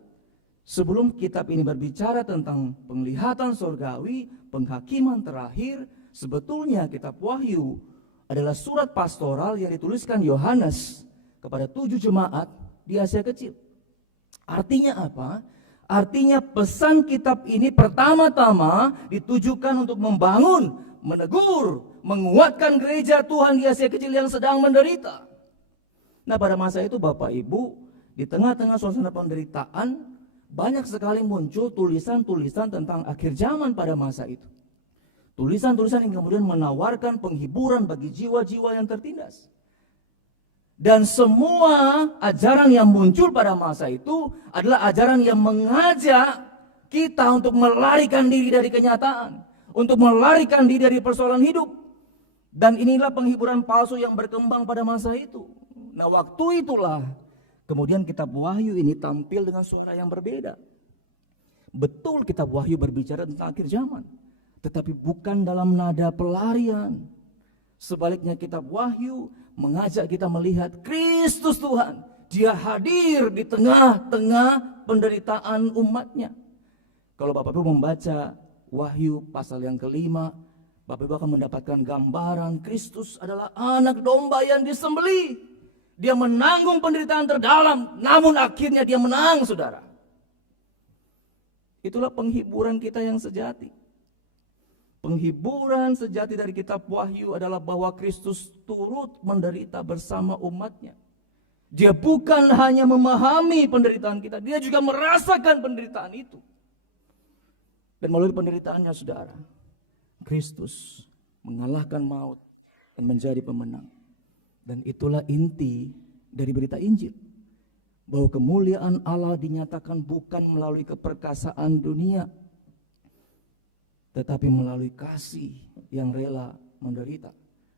Sebelum kitab ini berbicara tentang penglihatan surgawi, penghakiman terakhir, sebetulnya kitab Wahyu adalah surat pastoral yang dituliskan Yohanes kepada 7 jemaat di Asia Kecil. Artinya apa? Artinya pesan kitab ini pertama-tama ditujukan untuk membangun, menegur, menguatkan gereja Tuhan di Asia Kecil yang sedang menderita. Nah, pada masa itu Bapak Ibu, di tengah-tengah suasana penderitaan, banyak sekali muncul tulisan-tulisan tentang akhir zaman pada masa itu. Tulisan-tulisan yang kemudian menawarkan penghiburan bagi jiwa-jiwa yang tertindas. Dan semua ajaran yang muncul pada masa itu adalah ajaran yang mengajak kita untuk melarikan diri dari kenyataan, untuk melarikan diri dari persoalan hidup. Dan inilah penghiburan palsu yang berkembang pada masa itu. Nah, waktu itulah kemudian kitab Wahyu ini tampil dengan suara yang berbeda. Betul, kitab Wahyu berbicara tentang akhir zaman, tetapi bukan dalam nada pelarian. Sebaliknya kitab Wahyu mengajak kita melihat Kristus Tuhan. Dia hadir di tengah-tengah penderitaan umatnya. Kalau Bapak Ibu membaca Wahyu pasal yang kelima, Bapak Ibu akan mendapatkan gambaran Kristus adalah anak domba yang disembelih. Dia menanggung penderitaan terdalam, namun akhirnya dia menang, saudara. Itulah penghiburan kita yang sejati. Penghiburan sejati dari kitab Wahyu adalah bahwa Kristus turut menderita bersama umatnya. Dia bukan hanya memahami penderitaan kita, dia juga merasakan penderitaan itu. Dan melalui penderitaannya, saudara, Kristus mengalahkan maut dan menjadi pemenang. Dan itulah inti dari berita Injil. Bahwa kemuliaan Allah dinyatakan bukan melalui keperkasaan dunia, tetapi melalui kasih yang rela menderita.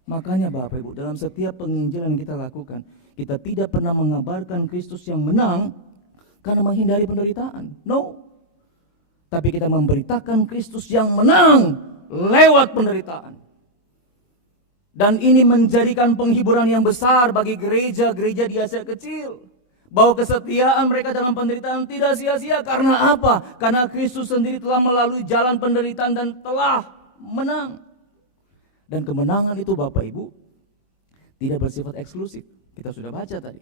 Makanya Bapak Ibu, dalam setiap penginjilan yang kita lakukan, kita tidak pernah mengabarkan Kristus yang menang karena menghindari penderitaan. No. Tapi kita memberitakan Kristus yang menang lewat penderitaan. Dan ini menjadikan penghiburan yang besar bagi gereja-gereja di Asia Kecil. Bahwa kesetiaan mereka dalam penderitaan tidak sia-sia. Karena apa? Karena Kristus sendiri telah melalui jalan penderitaan dan telah menang. Dan kemenangan itu Bapak Ibu tidak bersifat eksklusif. Kita sudah baca tadi.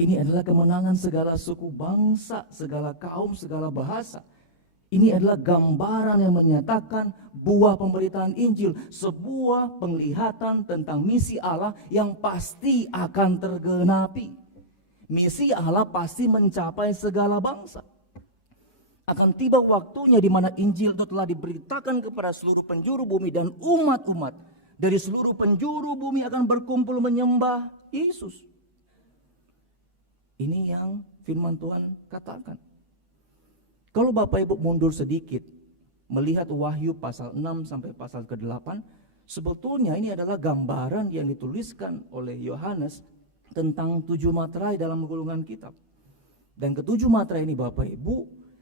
Ini adalah kemenangan segala suku bangsa, segala kaum, segala bahasa. Ini adalah gambaran yang menyatakan buah pemberitaan Injil. Sebuah penglihatan tentang misi Allah yang pasti akan tergenapi. Misi Allah pasti mencapai segala bangsa. Akan tiba waktunya di mana Injil itu telah diberitakan kepada seluruh penjuru bumi, dan umat-umat dari seluruh penjuru bumi akan berkumpul menyembah Yesus. Ini yang firman Tuhan katakan. Kalau Bapak Ibu mundur sedikit melihat Wahyu pasal 6 sampai pasal ke-8, sebetulnya ini adalah gambaran yang dituliskan oleh Yohanes tentang 7 materai dalam gulungan kitab. Dan ke-7 materai ini Bapak Ibu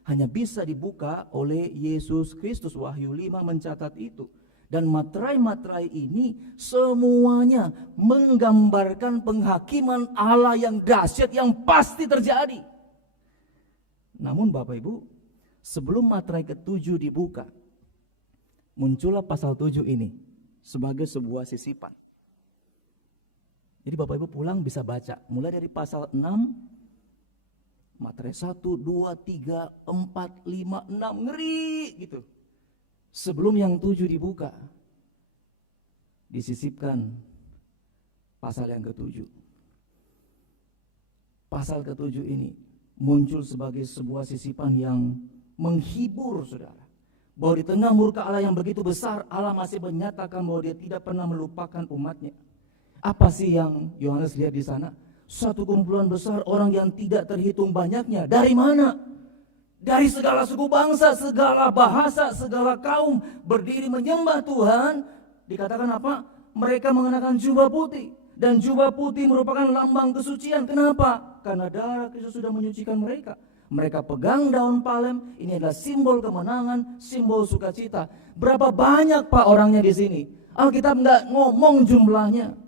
hanya bisa dibuka oleh Yesus Kristus. Wahyu 5 mencatat itu. Dan materai-materai ini semuanya menggambarkan penghakiman Allah yang dahsyat yang pasti terjadi. Namun Bapak Ibu, sebelum materai ke-7 dibuka, muncullah pasal 7 ini sebagai sebuah sisipan. Jadi Bapak Ibu pulang bisa baca, mulai dari pasal 6, materai 1, 2, 3, 4, 5, 6, ngeri gitu. Sebelum yang 7 dibuka, disisipkan pasal yang ke-7. Pasal ke-7 ini muncul sebagai sebuah sisipan yang menghibur, saudara. Bahwa di tengah murka Allah yang begitu besar, Allah masih menyatakan bahwa dia tidak pernah melupakan umatnya. Apa sih yang Yohanes lihat di sana? Satu kumpulan besar orang yang tidak terhitung banyaknya. Dari mana? Dari segala suku bangsa, segala bahasa, segala kaum berdiri menyembah Tuhan. Dikatakan apa? Mereka mengenakan jubah putih. Dan jubah putih merupakan lambang kesucian. Kenapa? Karena darah Kristus sudah menyucikan mereka. Mereka pegang daun palem. Ini adalah simbol kemenangan, simbol sukacita. Berapa banyak Pak orangnya di sini? Alkitab nggak ngomong jumlahnya.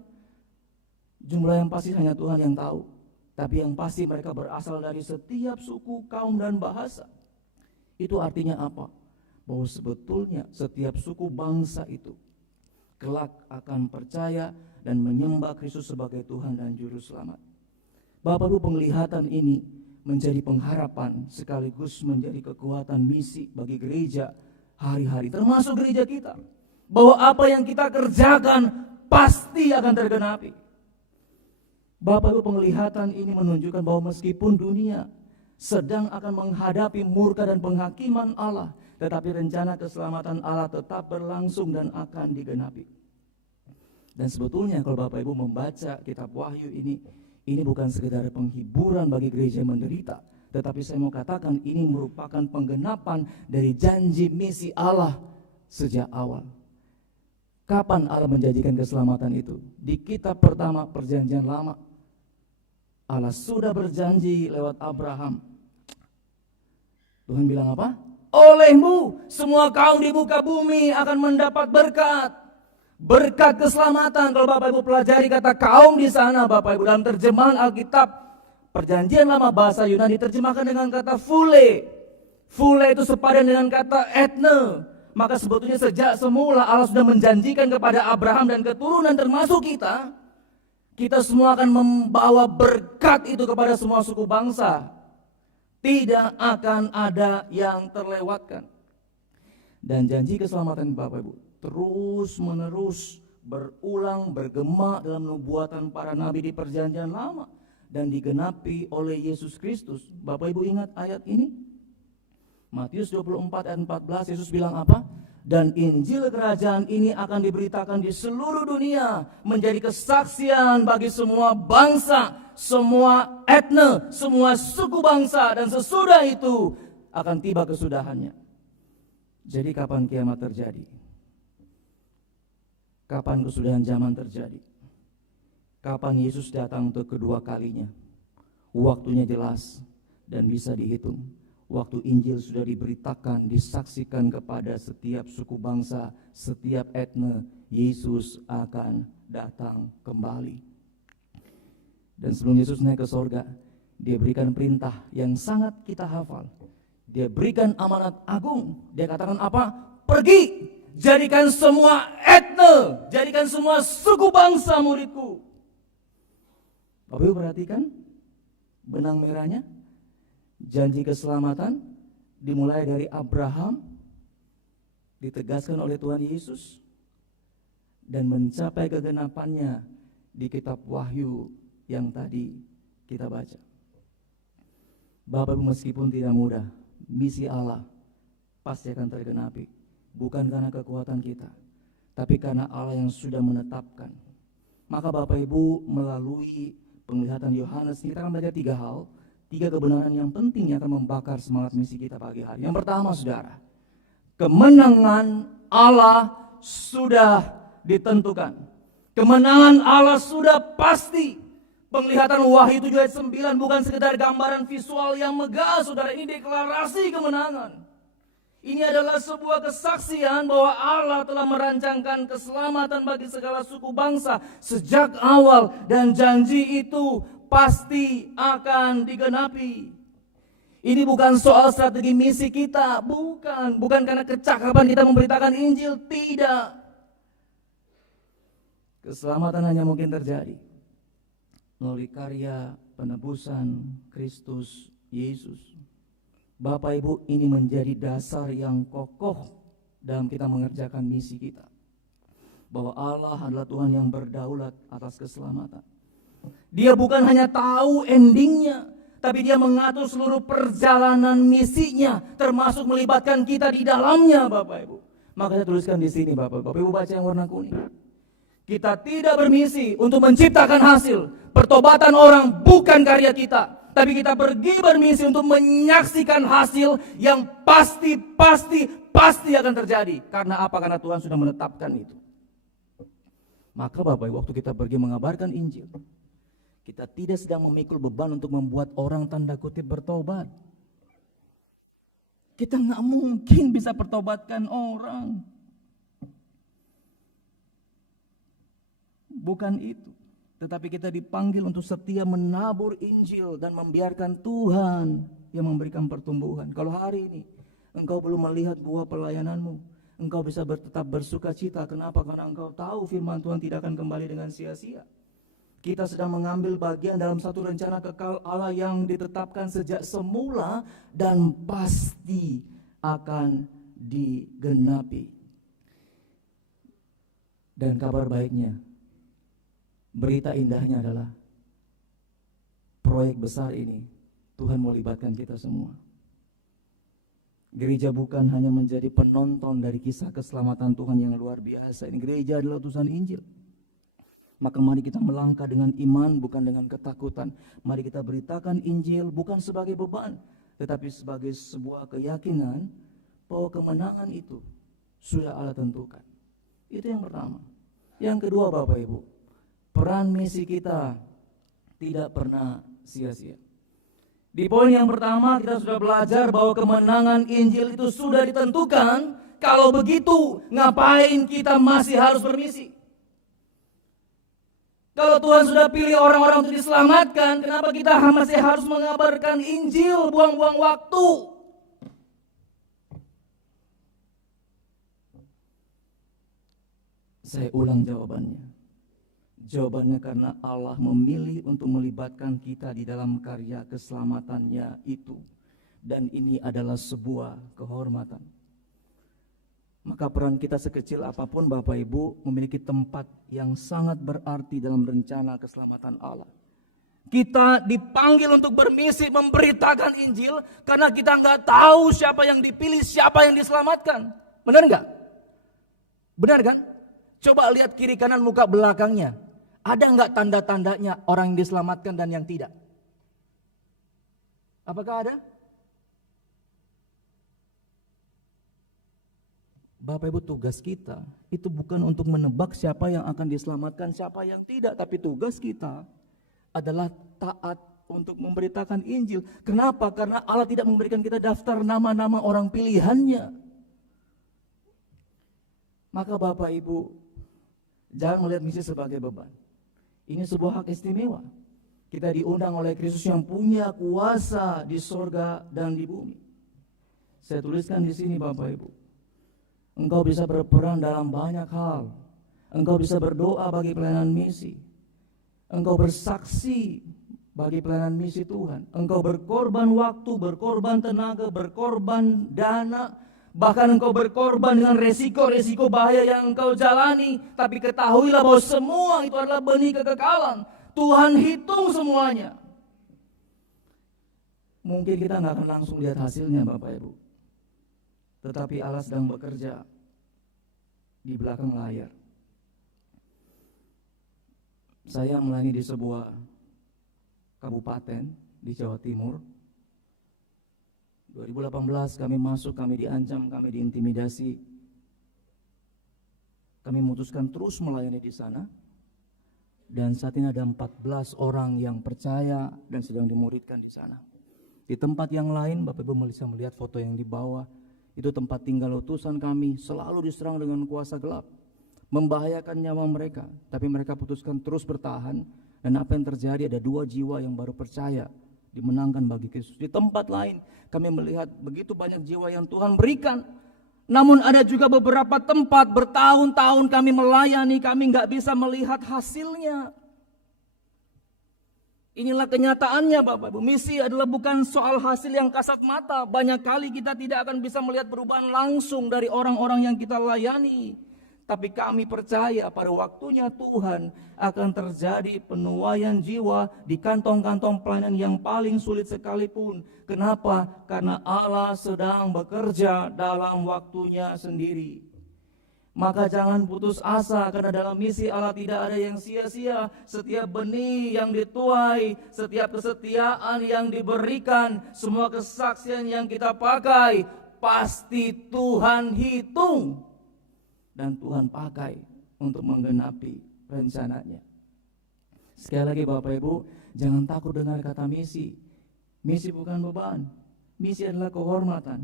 Jumlah yang pasti hanya Tuhan yang tahu. Tapi yang pasti mereka berasal dari setiap suku, kaum, dan bahasa. Itu artinya apa? Bahwa sebetulnya setiap suku bangsa itu kelak akan percaya dan menyembah Kristus sebagai Tuhan dan Juru Selamat. Bapak Ibu, penglihatan ini menjadi pengharapan sekaligus menjadi kekuatan misi bagi gereja hari-hari, termasuk gereja kita. Bahwa apa yang kita kerjakan pasti akan tergenapi. Bapak Ibu, penglihatan ini menunjukkan bahwa meskipun dunia sedang akan menghadapi murka dan penghakiman Allah, tetapi rencana keselamatan Allah tetap berlangsung dan akan digenapi. Dan sebetulnya kalau Bapak Ibu membaca kitab Wahyu ini bukan sekedar penghiburan bagi gereja yang menderita, tetapi saya mau katakan ini merupakan penggenapan dari janji misi Allah sejak awal. Kapan Allah menjanjikan keselamatan itu? Di kitab pertama Perjanjian Lama, Allah sudah berjanji lewat Abraham. Tuhan bilang apa? Olehmu semua kaum di muka bumi akan mendapat berkat. Berkat keselamatan. Kalau Bapak Ibu pelajari kata kaum di sana, Bapak Ibu, dalam terjemahan Alkitab Perjanjian Lama bahasa Yunani diterjemahkan dengan kata phule. Phule itu sepadan dengan kata ethne. Maka sebetulnya sejak semula Allah sudah menjanjikan kepada Abraham dan keturunan termasuk kita semua akan membawa berkat itu kepada semua suku bangsa. Tidak akan ada yang terlewatkan. Dan janji keselamatan Bapak Ibu terus menerus berulang bergema dalam nubuatan para nabi di Perjanjian Lama dan digenapi oleh Yesus Kristus. Bapak Ibu ingat ayat ini? Matius 24 ayat 14, Yesus bilang apa? Dan Injil kerajaan ini akan diberitakan di seluruh dunia, menjadi kesaksian bagi semua bangsa, semua etne, semua suku bangsa, dan sesudah itu akan tiba kesudahannya. Jadi kapan kiamat terjadi? Kapan kesudahan zaman terjadi? Kapan Yesus datang untuk kedua kalinya? Waktunya jelas dan bisa dihitung. Waktu Injil sudah diberitakan, disaksikan kepada setiap suku bangsa, setiap etne, Yesus akan datang kembali. Dan sebelum Yesus naik ke sorga, Dia berikan perintah yang sangat kita hafal. Dia berikan amanat agung. Dia katakan apa? Pergi, jadikan semua etne, jadikan semua suku bangsa muridku. Bapak Ibu perhatikan benang merahnya. Janji keselamatan dimulai dari Abraham, ditegaskan oleh Tuhan Yesus, dan mencapai kegenapannya di kitab Wahyu yang tadi kita baca. Bapak Ibu, meskipun tidak mudah, misi Allah pasti akan tergenapi. Bukan karena kekuatan kita, tapi karena Allah yang sudah menetapkan. Maka Bapak Ibu melalui penglihatan Yohanes kita akan belajar 3 hal. 3 kebenaran yang penting yang akan membakar semangat misi kita pagi hari. Yang pertama, saudara, kemenangan Allah sudah ditentukan. Kemenangan Allah sudah pasti. Penglihatan Wahyu 7 ayat 9 bukan sekedar gambaran visual yang megah, saudara. Ini deklarasi kemenangan. Ini adalah sebuah kesaksian bahwa Allah telah merancangkan keselamatan bagi segala suku bangsa sejak awal, dan janji itu pasti akan digenapi. Ini bukan soal strategi misi kita, bukan karena kecakapan kita memberitakan Injil, tidak. Keselamatan hanya mungkin terjadi melalui karya penebusan Kristus Yesus. Bapak Ibu, ini menjadi dasar yang kokoh dalam kita mengerjakan misi kita. Bahwa Allah adalah Tuhan yang berdaulat atas keselamatan. Dia bukan hanya tahu endingnya, tapi Dia mengatur seluruh perjalanan misinya, termasuk melibatkan kita di dalamnya, Bapak Ibu. Maka saya tuliskan di sini, Bapak Ibu baca yang warna kuning. Kita tidak bermisi untuk menciptakan hasil. Pertobatan orang bukan karya kita, tapi kita pergi bermisi untuk menyaksikan hasil yang pasti akan terjadi. Karena apa? Karena Tuhan sudah menetapkan itu. Maka Bapak Ibu, waktu kita pergi mengabarkan Injil, kita tidak sedang memikul beban untuk membuat orang tanda kutip bertobat. Kita nggak mungkin bisa pertobatkan orang. Bukan itu. Tetapi kita dipanggil untuk setia menabur Injil dan membiarkan Tuhan yang memberikan pertumbuhan. Kalau hari ini engkau belum melihat buah pelayananmu, engkau bisa tetap bersuka cita. Kenapa? Karena engkau tahu firman Tuhan tidak akan kembali dengan sia-sia. Kita sedang mengambil bagian dalam satu rencana kekal Allah yang ditetapkan sejak semula dan pasti akan digenapi. Dan kabar baiknya, berita indahnya adalah proyek besar ini Tuhan mau libatkan kita semua. Gereja bukan hanya menjadi penonton dari kisah keselamatan Tuhan yang luar biasa. Ini gereja adalah utusan Injil. Maka mari kita melangkah dengan iman, bukan dengan ketakutan. Mari kita beritakan Injil bukan sebagai beban, tetapi sebagai sebuah keyakinan bahwa kemenangan itu sudah Allah tentukan. Itu yang pertama. Yang kedua, Bapak Ibu, peran misi kita tidak pernah sia-sia. Di poin yang pertama kita sudah belajar bahwa kemenangan Injil itu sudah ditentukan. Kalau begitu, ngapain kita masih harus bermisi? Kalau Tuhan sudah pilih orang-orang untuk diselamatkan, kenapa kita masih harus mengabarkan Injil, buang-buang waktu? Saya ulang jawabannya. Jawabannya karena Allah memilih untuk melibatkan kita di dalam karya keselamatannya itu. Dan ini adalah sebuah kehormatan. Maka peran kita sekecil apapun Bapak Ibu memiliki tempat yang sangat berarti dalam rencana keselamatan Allah. Kita dipanggil untuk bermisi memberitakan Injil karena kita nggak tahu siapa yang dipilih, siapa yang diselamatkan. Benar nggak? Benar kan? Coba lihat kiri kanan muka belakangnya. Ada nggak tanda-tandanya orang yang diselamatkan dan yang tidak? Apakah ada? Bapak Ibu, tugas kita itu bukan untuk menebak siapa yang akan diselamatkan, siapa yang tidak. Tapi tugas kita adalah taat untuk memberitakan Injil. Kenapa? Karena Allah tidak memberikan kita daftar nama-nama orang pilihannya. Maka Bapak Ibu, jangan melihat misi sebagai beban. Ini sebuah hak istimewa. Kita diundang oleh Kristus yang punya kuasa di sorga dan di bumi. Saya tuliskan di sini Bapak Ibu. Engkau bisa berperan dalam banyak hal. Engkau bisa berdoa bagi pelayanan misi. Engkau bersaksi bagi pelayanan misi Tuhan. Engkau berkorban waktu, berkorban tenaga, berkorban dana. Bahkan engkau berkorban dengan resiko-resiko bahaya yang engkau jalani. Tapi ketahuilah bahwa semua itu adalah benih kekekalan. Tuhan hitung semuanya. Mungkin kita nggak akan langsung lihat hasilnya Bapak Ibu. Tetapi Allah sedang bekerja di belakang layar. Saya melayani di sebuah kabupaten di Jawa Timur. 2018 kami masuk, kami diancam, kami diintimidasi. Kami memutuskan terus melayani di sana. Dan saat ini ada 14 orang yang percaya dan sedang dimuridkan di sana. Di tempat yang lain, Bapak Ibu bisa melihat foto yang di bawah. Itu tempat tinggal utusan kami, selalu diserang dengan kuasa gelap. Membahayakan nyawa mereka. Tapi mereka putuskan terus bertahan. Dan apa yang terjadi, ada 2 jiwa yang baru percaya, dimenangkan bagi Kristus. Di tempat lain kami melihat begitu banyak jiwa yang Tuhan berikan. Namun ada juga beberapa tempat bertahun-tahun kami melayani, kami nggak bisa melihat hasilnya. Inilah kenyataannya Bapak Ibu. Misi adalah bukan soal hasil yang kasat mata. Banyak kali kita tidak akan bisa melihat perubahan langsung dari orang-orang yang kita layani. Tapi kami percaya pada waktunya Tuhan akan terjadi penuaian jiwa di kantong-kantong pelayanan yang paling sulit sekalipun. Kenapa? Karena Allah sedang bekerja dalam waktunya sendiri. Maka jangan putus asa karena dalam misi Allah tidak ada yang sia-sia. Setiap benih yang dituai, setiap kesetiaan yang diberikan, semua kesaksian yang kita pakai, pasti Tuhan hitung. Dan Tuhan pakai untuk menggenapi rencananya. Sekali lagi Bapak Ibu, jangan takut dengar kata misi. Misi bukan beban. Misi adalah kehormatan.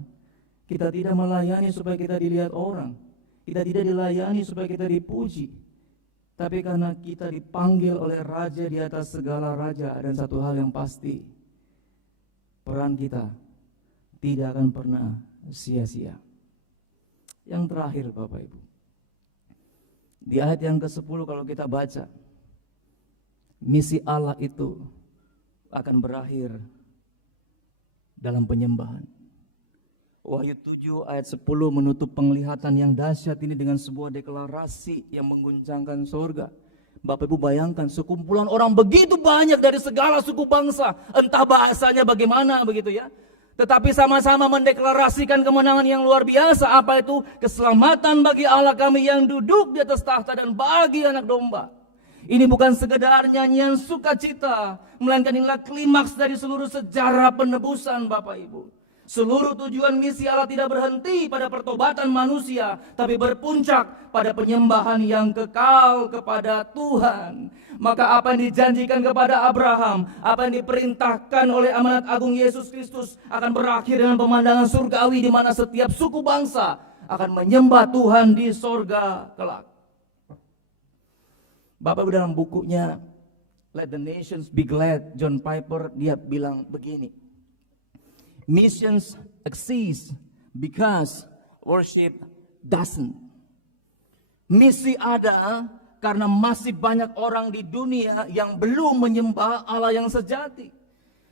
Kita tidak melayani supaya kita dilihat orang. Kita tidak dilayani supaya kita dipuji. Tapi karena kita dipanggil oleh Raja di atas segala raja. Dan satu hal yang pasti, peran kita tidak akan pernah sia-sia. Yang terakhir Bapak Ibu, di ayat yang ke-10 kalau kita baca, misi Allah itu akan berakhir dalam penyembahan. Wahyu 7 ayat 10 menutup penglihatan yang dahsyat ini dengan sebuah deklarasi yang mengguncangkan surga. Bapak Ibu bayangkan sekumpulan orang begitu banyak dari segala suku bangsa, entah bahasanya bagaimana begitu ya. Tetapi sama-sama mendeklarasikan kemenangan yang luar biasa. Apa itu? Keselamatan bagi Allah kami yang duduk di atas tahta dan bagi anak domba. Ini bukan sekedar nyanyian sukacita, melainkan inilah klimaks dari seluruh sejarah penebusan Bapak Ibu. Seluruh tujuan misi Allah tidak berhenti pada pertobatan manusia, tapi berpuncak pada penyembahan yang kekal kepada Tuhan. Maka apa yang dijanjikan kepada Abraham, apa yang diperintahkan oleh amanat agung Yesus Kristus akan berakhir dengan pemandangan surgawi di mana setiap suku bangsa akan menyembah Tuhan di sorga kelak. Bapak dalam bukunya Let the Nations Be Glad, John Piper, dia bilang begini. Missions exist because worship doesn't. Misi ada karena masih banyak orang di dunia yang belum menyembah Allah yang sejati.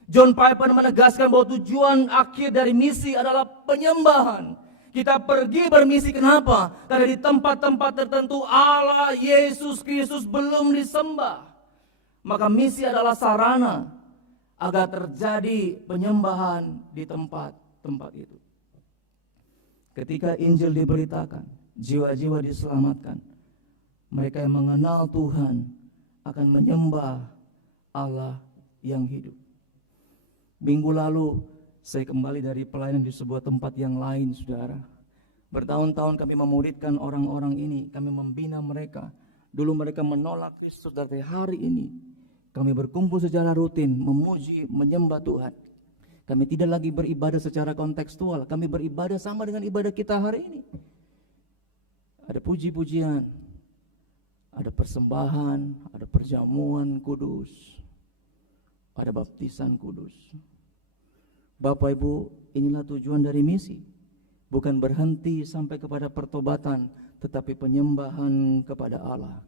John Piper menegaskan bahwa tujuan akhir dari misi adalah penyembahan. Kita pergi bermisi kenapa? Karena di tempat-tempat tertentu Allah Yesus Kristus belum disembah. Maka misi adalah sarana agar terjadi penyembahan di tempat-tempat itu. Ketika Injil diberitakan, jiwa-jiwa diselamatkan. Mereka yang mengenal Tuhan akan menyembah Allah yang hidup. Minggu lalu saya kembali dari pelayanan di sebuah tempat yang lain, saudara. Bertahun-tahun kami memuridkan orang-orang ini, kami membina mereka. Dulu mereka menolak Kristus, dari hari ini kami berkumpul secara rutin, memuji, menyembah Tuhan. Kami tidak lagi beribadah secara kontekstual, kami beribadah sama dengan ibadah kita hari ini. Ada puji-pujian, ada persembahan, ada perjamuan kudus, ada baptisan kudus. Bapak Ibu, inilah tujuan dari misi. Bukan berhenti sampai kepada pertobatan, tetapi penyembahan kepada Allah.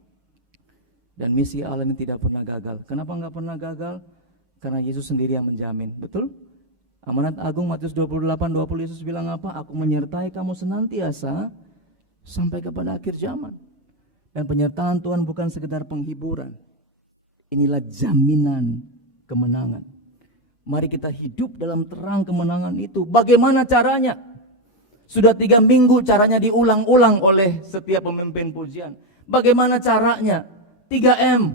Dan misi Allah ini tidak pernah gagal. Kenapa enggak pernah gagal? Karena Yesus sendiri yang menjamin. Betul? Amanat Agung Matius 28:20 Yesus bilang apa? Aku menyertai kamu senantiasa sampai kepada akhir zaman. Dan penyertaan Tuhan bukan sekedar penghiburan. Inilah jaminan kemenangan. Mari kita hidup dalam terang kemenangan itu. Bagaimana caranya? Sudah 3 minggu caranya diulang-ulang oleh setiap pemimpin pujian. Bagaimana caranya? 3M.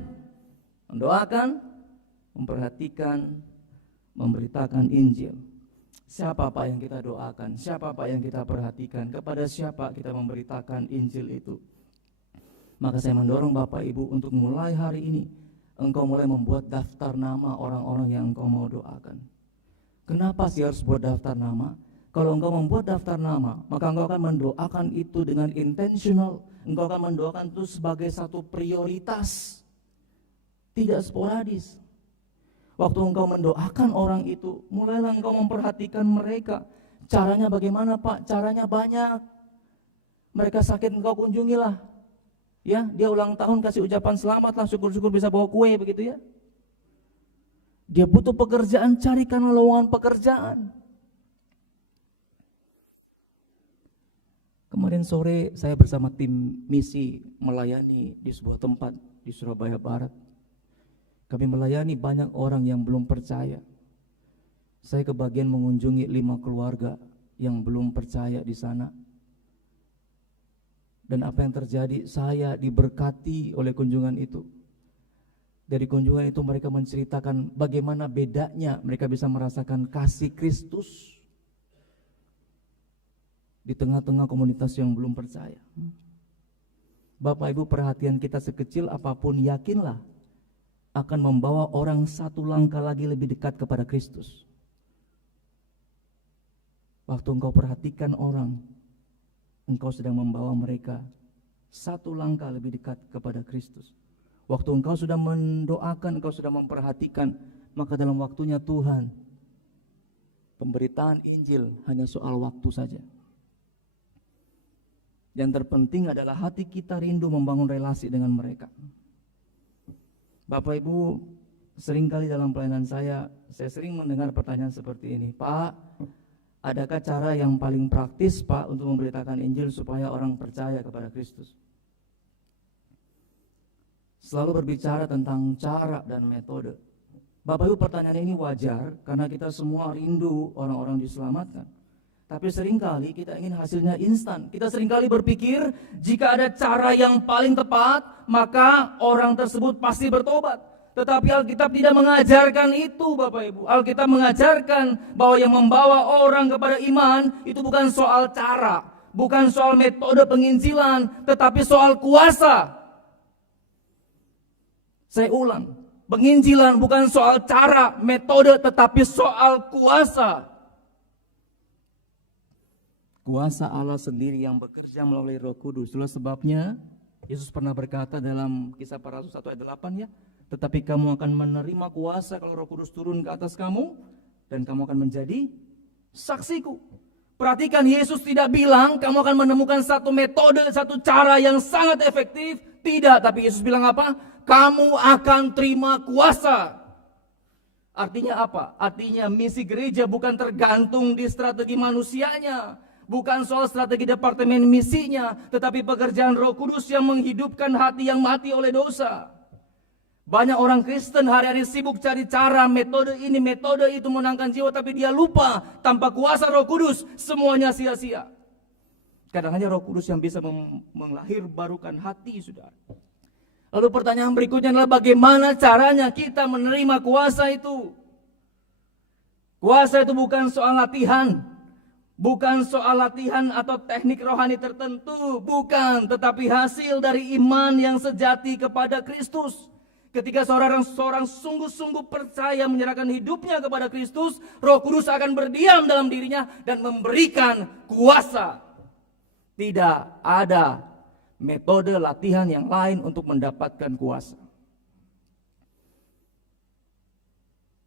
Mendoakan, memperhatikan, memberitakan Injil. Siapa Pak yang kita doakan? Siapa Pak yang kita perhatikan? Kepada siapa kita memberitakan Injil itu? Maka saya mendorong Bapak Ibu untuk mulai hari ini engkau mulai membuat daftar nama orang-orang yang engkau mau doakan. Kenapa sih harus buat daftar nama? Kalau engkau membuat daftar nama, maka engkau akan mendoakan itu dengan intentional. Engkau akan mendoakan itu sebagai satu prioritas, tidak sporadis. Waktu engkau mendoakan orang itu, mulailah engkau memperhatikan mereka. Caranya bagaimana Pak? Caranya banyak. Mereka sakit engkau kunjungilah. Ya, dia ulang tahun kasih ucapan selamat lah, syukur-syukur bisa bawa kue begitu ya. Dia butuh pekerjaan, carikan lowongan pekerjaan. Kemarin sore saya bersama tim misi melayani di sebuah tempat di Surabaya Barat. Kami melayani banyak orang yang belum percaya. Saya kebagian mengunjungi 5 keluarga yang belum percaya di sana. Dan apa yang terjadi, saya diberkati oleh kunjungan itu. Dari kunjungan itu mereka menceritakan bagaimana bedanya mereka bisa merasakan kasih Kristus di tengah-tengah komunitas yang belum percaya. Bapak Ibu, perhatian kita sekecil apapun, yakinlah akan membawa orang satu langkah lagi lebih dekat kepada Kristus. Waktu engkau perhatikan orang, engkau sedang membawa mereka satu langkah lebih dekat kepada Kristus. Waktu engkau sudah mendoakan, engkau sudah memperhatikan, maka dalam waktunya Tuhan, pemberitaan Injil hanya soal waktu saja. Yang terpenting adalah hati kita rindu membangun relasi dengan mereka. Bapak Ibu, seringkali dalam pelayanan saya sering mendengar pertanyaan seperti ini. Pak, adakah cara yang paling praktis Pak untuk memberitakan Injil supaya orang percaya kepada Kristus? selalu berbicara tentang cara dan metode. Bapak Ibu, pertanyaan ini wajar karena kita semua rindu orang-orang diselamatkan. Tapi seringkali kita ingin hasilnya instan. Kita seringkali berpikir jika ada cara yang paling tepat, maka orang tersebut pasti bertobat. Tetapi Alkitab tidak mengajarkan itu, Bapak Ibu. Alkitab mengajarkan bahwa yang membawa orang kepada iman itu bukan soal cara, bukan soal metode penginjilan, tetapi soal kuasa. Saya ulang, penginjilan bukan soal cara, metode, tetapi soal kuasa. Kuasa Allah sendiri yang bekerja melalui Roh Kudus. Itulah sebabnya Yesus pernah berkata dalam Kisah Para Rasul 1 ayat 8 ya, tetapi kamu akan menerima kuasa kalau Roh Kudus turun ke atas kamu, dan kamu akan menjadi saksiku. Perhatikan, Yesus tidak bilang kamu akan menemukan satu metode, satu cara yang sangat efektif. Tidak, tapi Yesus bilang apa? Kamu akan terima kuasa. Artinya apa? Artinya misi gereja bukan tergantung di strategi manusianya, bukan soal strategi departemen misinya, tetapi pekerjaan Roh Kudus yang menghidupkan hati yang mati oleh dosa. Banyak orang Kristen hari-hari sibuk cari cara, metode ini, metode itu menangkan jiwa, tapi dia lupa tanpa kuasa Roh Kudus semuanya sia-sia. Kadang hanya Roh Kudus yang bisa melahirbarukan hati, saudara. Lalu pertanyaan berikutnya adalah bagaimana caranya kita menerima kuasa itu? Kuasa itu bukan soal latihan, bukan soal latihan atau teknik rohani tertentu, bukan, tetapi hasil dari iman yang sejati kepada Kristus. Ketika seorang sungguh-sungguh percaya menyerahkan hidupnya kepada Kristus, Roh Kudus akan berdiam dalam dirinya dan memberikan kuasa. Tidak ada metode latihan yang lain untuk mendapatkan kuasa.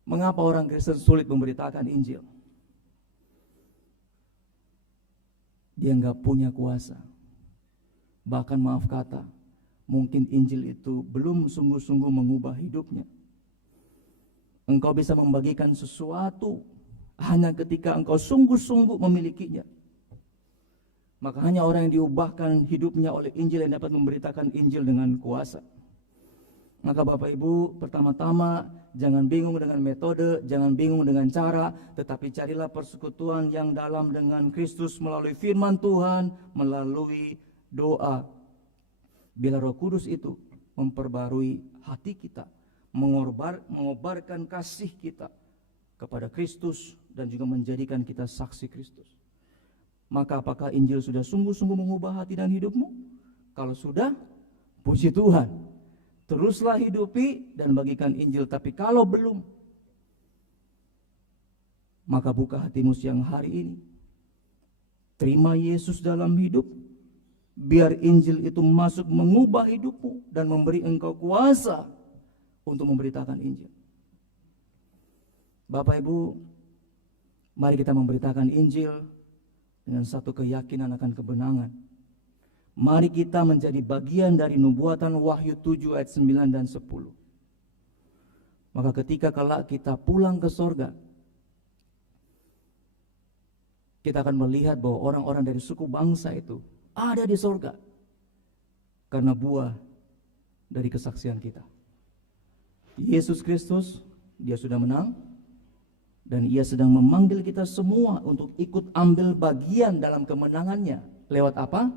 Mengapa orang Kristen sulit memberitakan Injil? Dia nggak punya kuasa. Bahkan maaf kata, mungkin Injil itu belum sungguh-sungguh mengubah hidupnya. Engkau bisa membagikan sesuatu hanya ketika engkau sungguh-sungguh memilikinya. Maka hanya orang yang diubahkan hidupnya oleh Injil yang dapat memberitakan Injil dengan kuasa. Maka Bapak Ibu, pertama-tama jangan bingung dengan metode, jangan bingung dengan cara, tetapi carilah persekutuan yang dalam dengan Kristus melalui firman Tuhan, melalui doa. Bila Roh Kudus itu memperbarui hati kita, mengobarkan kasih kita kepada Kristus dan juga menjadikan kita saksi Kristus. Maka apakah Injil sudah sungguh-sungguh mengubah hati dan hidupmu? Kalau sudah, puji Tuhan. Teruslah hidupi dan bagikan Injil. Tapi kalau belum, maka buka hatimu siang hari ini. Terima Yesus dalam hidup. Biar Injil itu masuk mengubah hidupmu dan memberi engkau kuasa untuk memberitakan Injil. Bapak Ibu, mari kita memberitakan Injil dengan satu keyakinan akan kebenaran. Mari kita menjadi bagian dari nubuatan Wahyu 7 ayat 9 dan 10. Maka ketika kelak kita pulang ke sorga, kita akan melihat bahwa orang-orang dari suku bangsa itu ada di sorga karena buah dari kesaksian kita. Yesus Kristus, dia sudah menang. Dan ia sedang memanggil kita semua untuk ikut ambil bagian dalam kemenangannya. Lewat apa?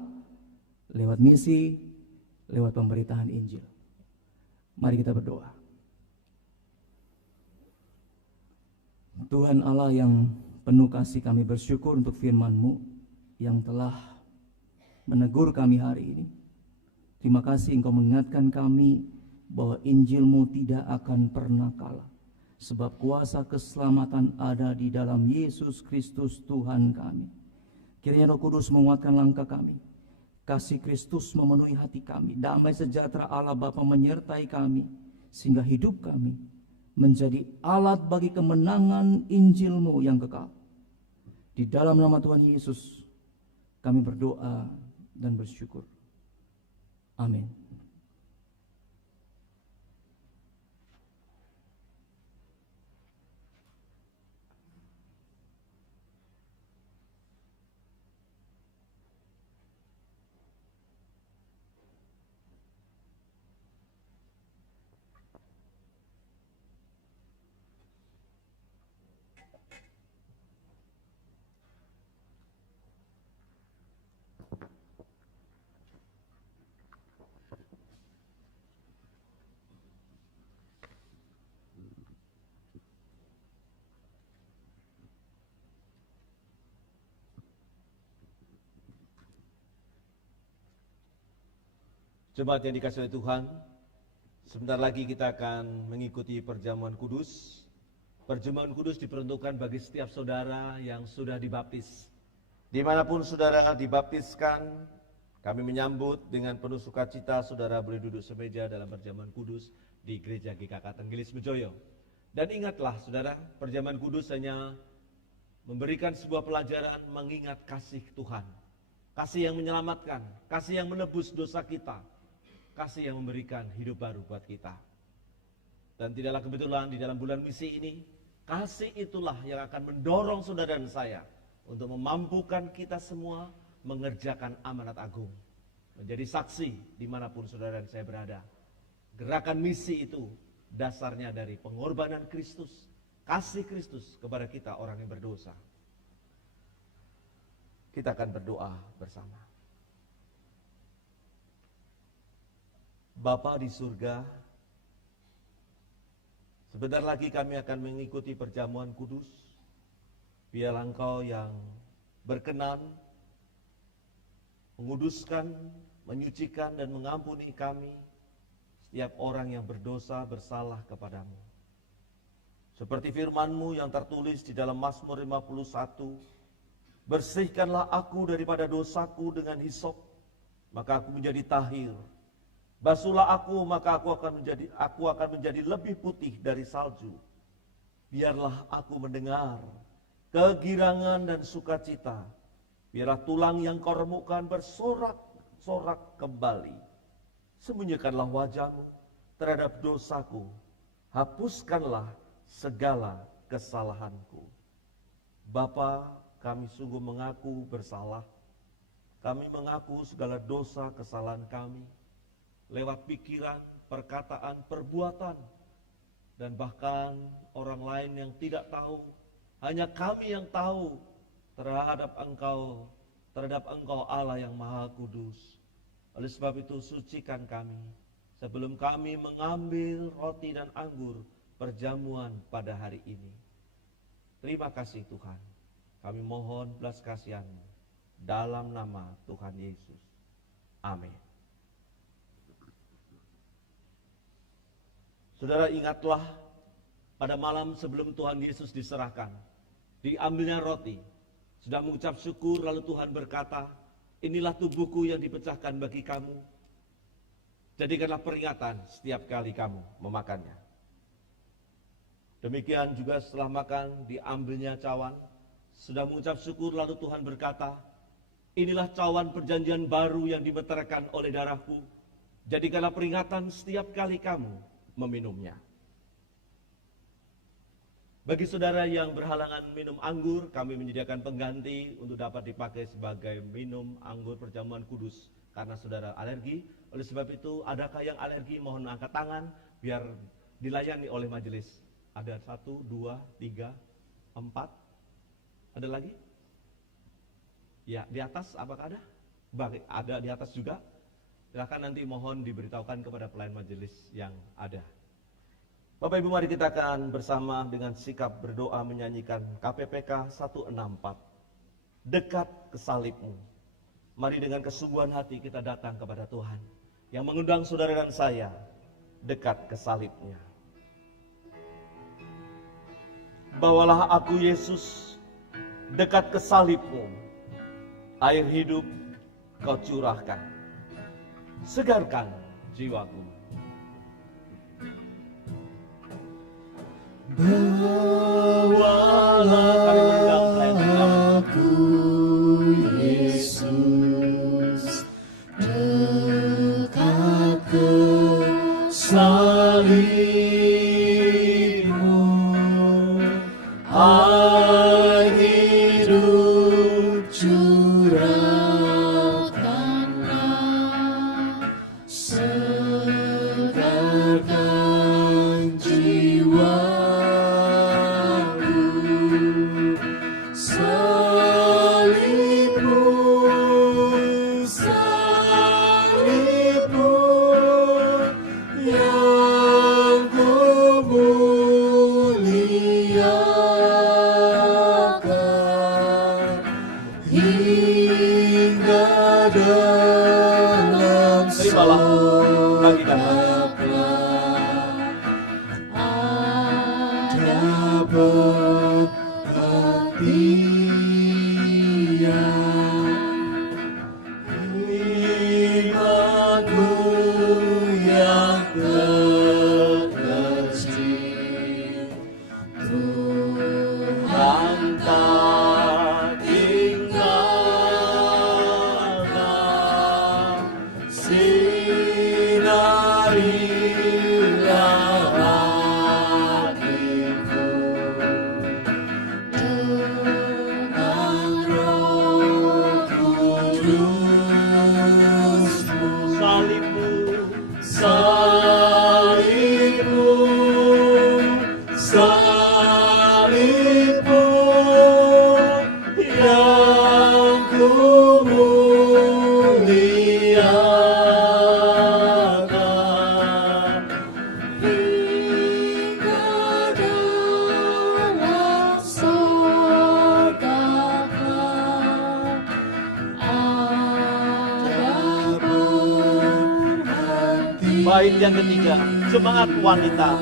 Lewat misi, lewat pemberitaan Injil. Mari kita berdoa. Tuhan Allah yang penuh kasih, kami bersyukur untuk firman-Mu yang telah menegur kami hari ini. Terima kasih Engkau mengingatkan kami bahwa Injil-Mu tidak akan pernah kalah. Sebab kuasa keselamatan ada di dalam Yesus Kristus Tuhan kami. Kiranya Roh Kudus menguatkan langkah kami. Kasih Kristus memenuhi hati kami. Damai sejahtera Allah Bapa menyertai kami. Sehingga hidup kami menjadi alat bagi kemenangan Injil-Mu yang kekal. Di dalam nama Tuhan Yesus kami berdoa dan bersyukur. Amin. Jemaat yang dikasihi oleh Tuhan, sebentar lagi kita akan mengikuti perjamuan kudus. Perjamuan kudus diperuntukkan bagi setiap saudara yang sudah dibaptis. Dimanapun saudara dibaptiskan, kami menyambut dengan penuh sukacita saudara boleh duduk semeja dalam perjamuan kudus di Gereja GKK Tenggilis Mejoyo. Dan ingatlah saudara, perjamuan kudus hanya memberikan sebuah pelajaran mengingat kasih Tuhan. Kasih yang menyelamatkan, kasih yang menebus dosa kita, kasih yang memberikan hidup baru buat kita. Dan tidaklah kebetulan di dalam bulan misi ini, kasih itulah yang akan mendorong saudara dan saya untuk memampukan kita semua mengerjakan amanat agung. Menjadi saksi dimanapun saudara dan saya berada. Gerakan misi itu dasarnya dari pengorbanan Kristus, kasih Kristus kepada kita orang yang berdosa. Kita akan berdoa bersama. Bapa di surga, sebentar lagi kami akan mengikuti perjamuan kudus. Biarlah Engkau yang berkenan menguduskan, menyucikan dan mengampuni kami, setiap orang yang berdosa bersalah kepadamu. Seperti firman-Mu yang tertulis di dalam Mazmur 51, bersihkanlah aku daripada dosaku dengan hisop, maka aku menjadi tahir. Basuhlah aku, maka aku akan menjadi lebih putih dari salju. Biarlah aku mendengar kegirangan dan sukacita. Biarlah tulang yang Kau remukkan bersorak-sorak kembali. Sembunyikanlah wajah-Mu terhadap dosaku. Hapuskanlah segala kesalahanku. Bapa, kami sungguh mengaku bersalah. Kami mengaku segala dosa kesalahan kami. Lewat pikiran, perkataan, perbuatan. Dan bahkan orang lain yang tidak tahu. Hanya kami yang tahu terhadap Engkau Allah yang Maha Kudus. Oleh sebab itu sucikan kami sebelum kami mengambil roti dan anggur perjamuan pada hari ini. Terima kasih Tuhan. Kami mohon belas kasihan-Mu dalam nama Tuhan Yesus. Amin. Saudara, ingatlah pada malam sebelum Tuhan Yesus diserahkan, diambilnya roti, sudah mengucap syukur, lalu Tuhan berkata, inilah tubuhku yang dipecahkan bagi kamu. Jadikanlah peringatan setiap kali kamu memakannya. Demikian juga setelah makan, diambilnya cawan, sudah mengucap syukur, lalu Tuhan berkata, inilah cawan perjanjian baru yang dimeteraikan oleh darahku. Jadikanlah peringatan setiap kali kamu meminumnya. Bagi saudara yang berhalangan minum anggur, kami menyediakan pengganti untuk dapat dipakai sebagai minum anggur perjamuan kudus karena saudara alergi. Oleh sebab itu, adakah yang alergi? Mohon angkat tangan biar dilayani oleh majelis. Ada 1, 2, 3, 4. Ada lagi? Ya, di atas apakah ada? Ada di atas juga. Silakan nanti mohon diberitahukan kepada pelayan majelis yang ada. Bapak Ibu, mari kita akan bersama dengan sikap berdoa menyanyikan KPPK 164. Dekat ke salib-Mu. Mari dengan kesungguhan hati kita datang kepada Tuhan yang mengundang saudara dan saya dekat ke salib-Nya. Bawalah aku Yesus dekat ke salib-Mu. Air hidup Kau curahkan. Segarkan jiwaku. Bawalah aku Yesus dekat ke salib-Mu. Air hidup curahkanlah, segarkan jiwaku. Salib-Mu, salib-Mu yang ku muliakan hingga dalam Terimalah bagikan kami. Imanku yang terkecil, Tuhan tak tinggalkan. Sinarilah hatiku dengan Roh Kudus-Mu. Salibmu, salibmu yang ku muliakan hingga dalam surga kelak ada berhenti. Bait yang ketiga, semangat wanita.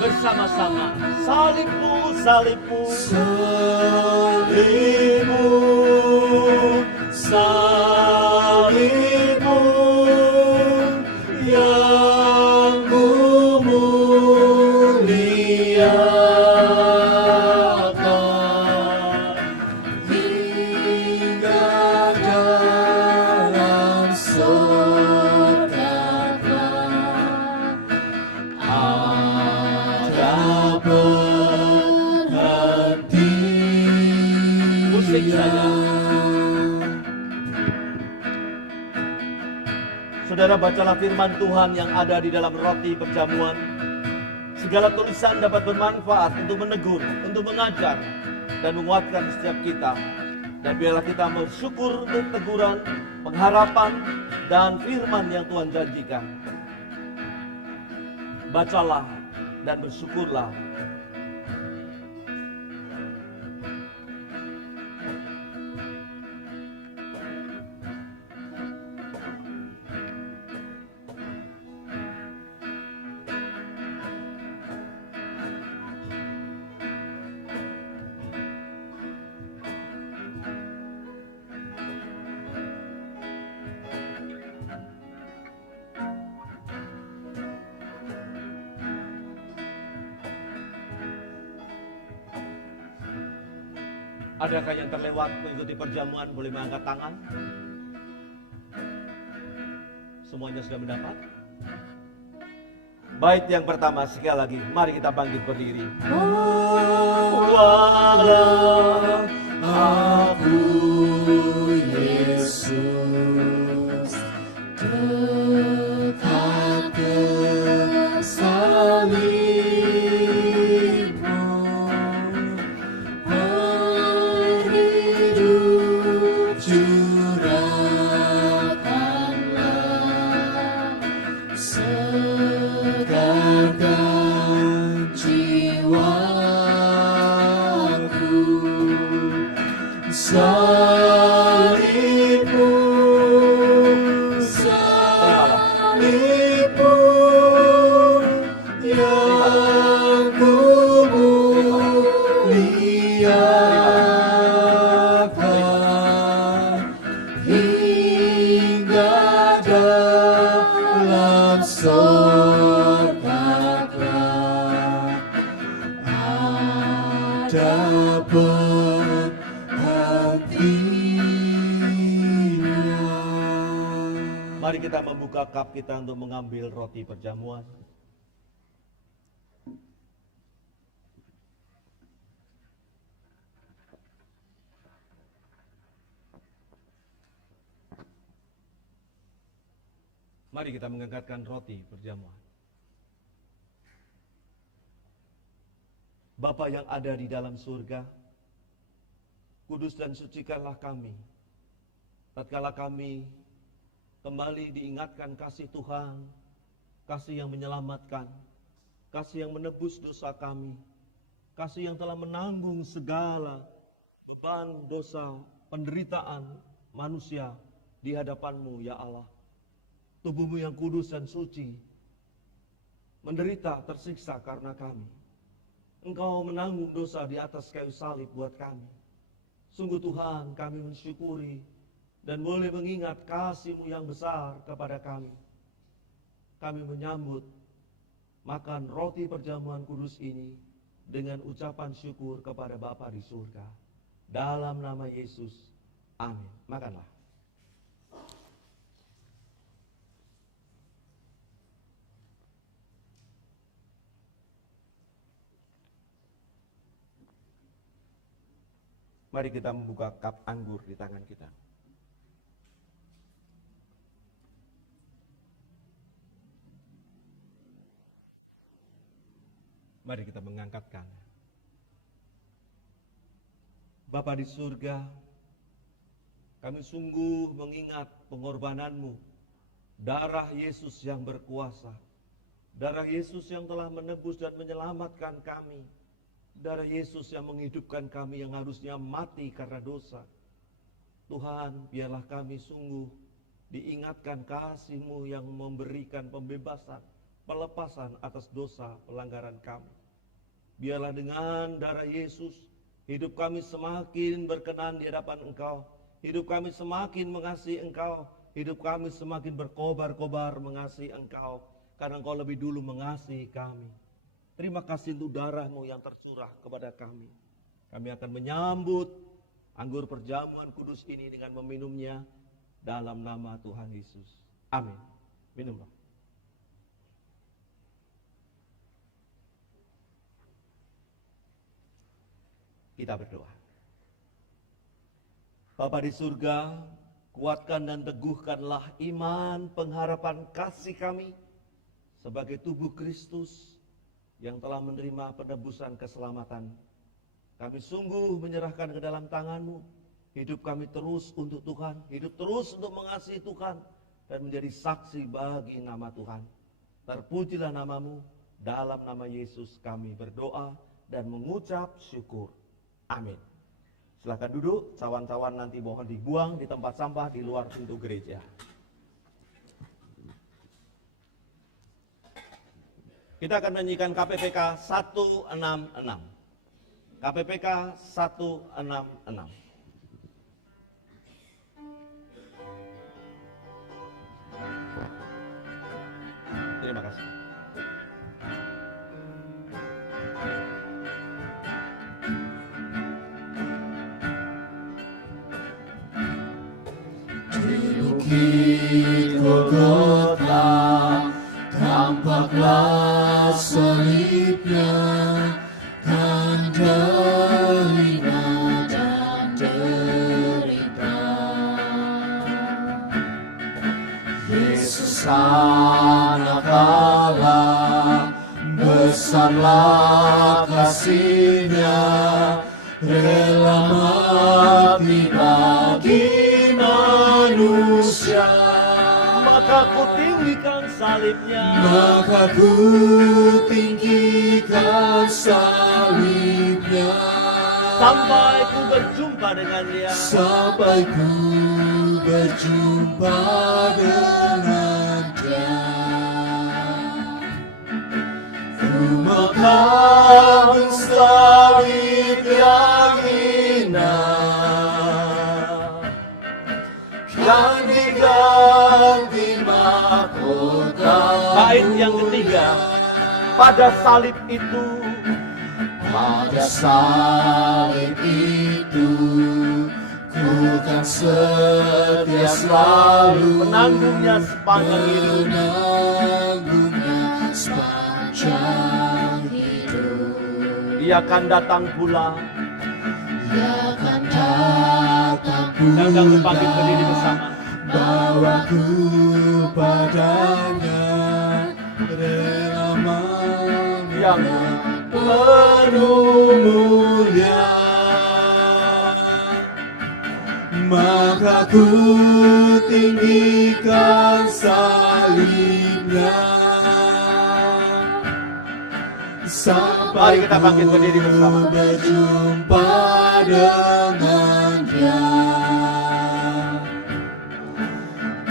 Bersama-sama, salibmu, salibmu, Salibmu, salibmu yang ku muliakan hingga dalam surga kelak ada berhenti. musik saja. Saudara, bacalah firman Tuhan yang ada di dalam roti perjamuan. Segala tulisan dapat bermanfaat untuk menegur, untuk mengajar, dan menguatkan setiap kita. Dan biarlah kita bersyukur untuk teguran, pengharapan, dan firman yang Tuhan janjikan. Bacalah dan bersyukurlah. Adakah yang terlewat mengikuti perjamuan? Boleh mengangkat tangan. Semuanya sudah mendapat? Bait yang pertama, sekali lagi, mari kita bangkit berdiri. Bawalah aku, Yesus, dekat ke salibmu. Hidup curahkanlah, segarkan jiwaku. Salibmu, salibmu yang ku muliakan hingga dalam surga kelak ada berhentinya. Mari kita membuka cup kita untuk mengambil roti perjamuan. Mari kita mengangkatkan roti perjamuan. Bapa yang ada di dalam surga, kudus dan sucikanlah kami. Tatkala kami kembali diingatkan kasih Tuhan, kasih yang menyelamatkan, kasih yang menebus dosa kami, kasih yang telah menanggung segala beban dosa, penderitaan manusia di hadapan-Mu ya Allah. Tubuh-Mu yang kudus dan suci menderita tersiksa karena kami. Engkau menanggung dosa di atas kayu salib buat kami. Sungguh Tuhan, kami mensyukuri dan boleh mengingat kasih-Mu yang besar kepada kami. Kami menyambut makan roti perjamuan kudus ini dengan ucapan syukur kepada Bapa di surga. Dalam nama Yesus, amin. Makanlah. Mari kita membuka cup anggur di tangan kita. Mari kita mengangkatkan. Bapa di surga, kami sungguh mengingat pengorbanan-Mu, darah Yesus yang berkuasa, darah Yesus yang telah menebus dan menyelamatkan kami, darah Yesus yang menghidupkan kami yang harusnya mati karena dosa. Tuhan, biarlah kami sungguh diingatkan kasih-Mu yang memberikan pembebasan, pelepasan atas dosa pelanggaran kami. Biarlah dengan darah Yesus, hidup kami semakin berkenan di hadapan Engkau. Hidup kami semakin mengasihi Engkau. Hidup kami semakin berkobar-kobar mengasihi Engkau. Karena Engkau lebih dulu mengasihi kami. Terima kasih untuk darah-Mu yang tercurah kepada kami. Kami akan menyambut anggur perjamuan kudus ini dengan meminumnya dalam nama Tuhan Yesus. Amin. Minumlah. Kita berdoa. Bapa di surga, kuatkan dan teguhkanlah iman, pengharapan, kasih kami sebagai tubuh Kristus yang telah menerima penebusan keselamatan. Kami sungguh menyerahkan ke dalam tangan-Mu. Hidup kami terus untuk Tuhan, hidup terus untuk mengasihi Tuhan dan menjadi saksi bagi nama Tuhan. Terpujilah nama-Mu, dalam nama Yesus kami berdoa dan mengucap syukur. Amin. Silakan duduk, cawan-cawan nanti mohon dibuang di tempat sampah di luar pintu gereja. Kita akan menyanyikan KPPK 166. KPPK 166. Terima kasih. Di Golgota tampaklah salibnya, tanda hina dan derita. Yesus anak Allah, besarlah kasih-Nya, rela mati bagi manusia. Maka ku tinggikan salibnya, Maka ku tinggikan salibnya, sampai ku berjumpa dengan Dia. sampai ku berjumpa dengan Dia. Ku makan salib yang hina, yang diganti mahkota. Bait yang ketiga, pada salib itu, Pada salib itu, ku kan setia selalu menanggungnya sepanjang hidup. menanggungnya sepanjang hidup. Dia akan datang pula, Dia akan datang dan kami bangkit berdiri pula bersama. bawaku padanya, rela Yang penuh mulia, maka ku tinggikan salibnya. Mari kita bangkit berdiri bersama. Berjumpa dengan Dia,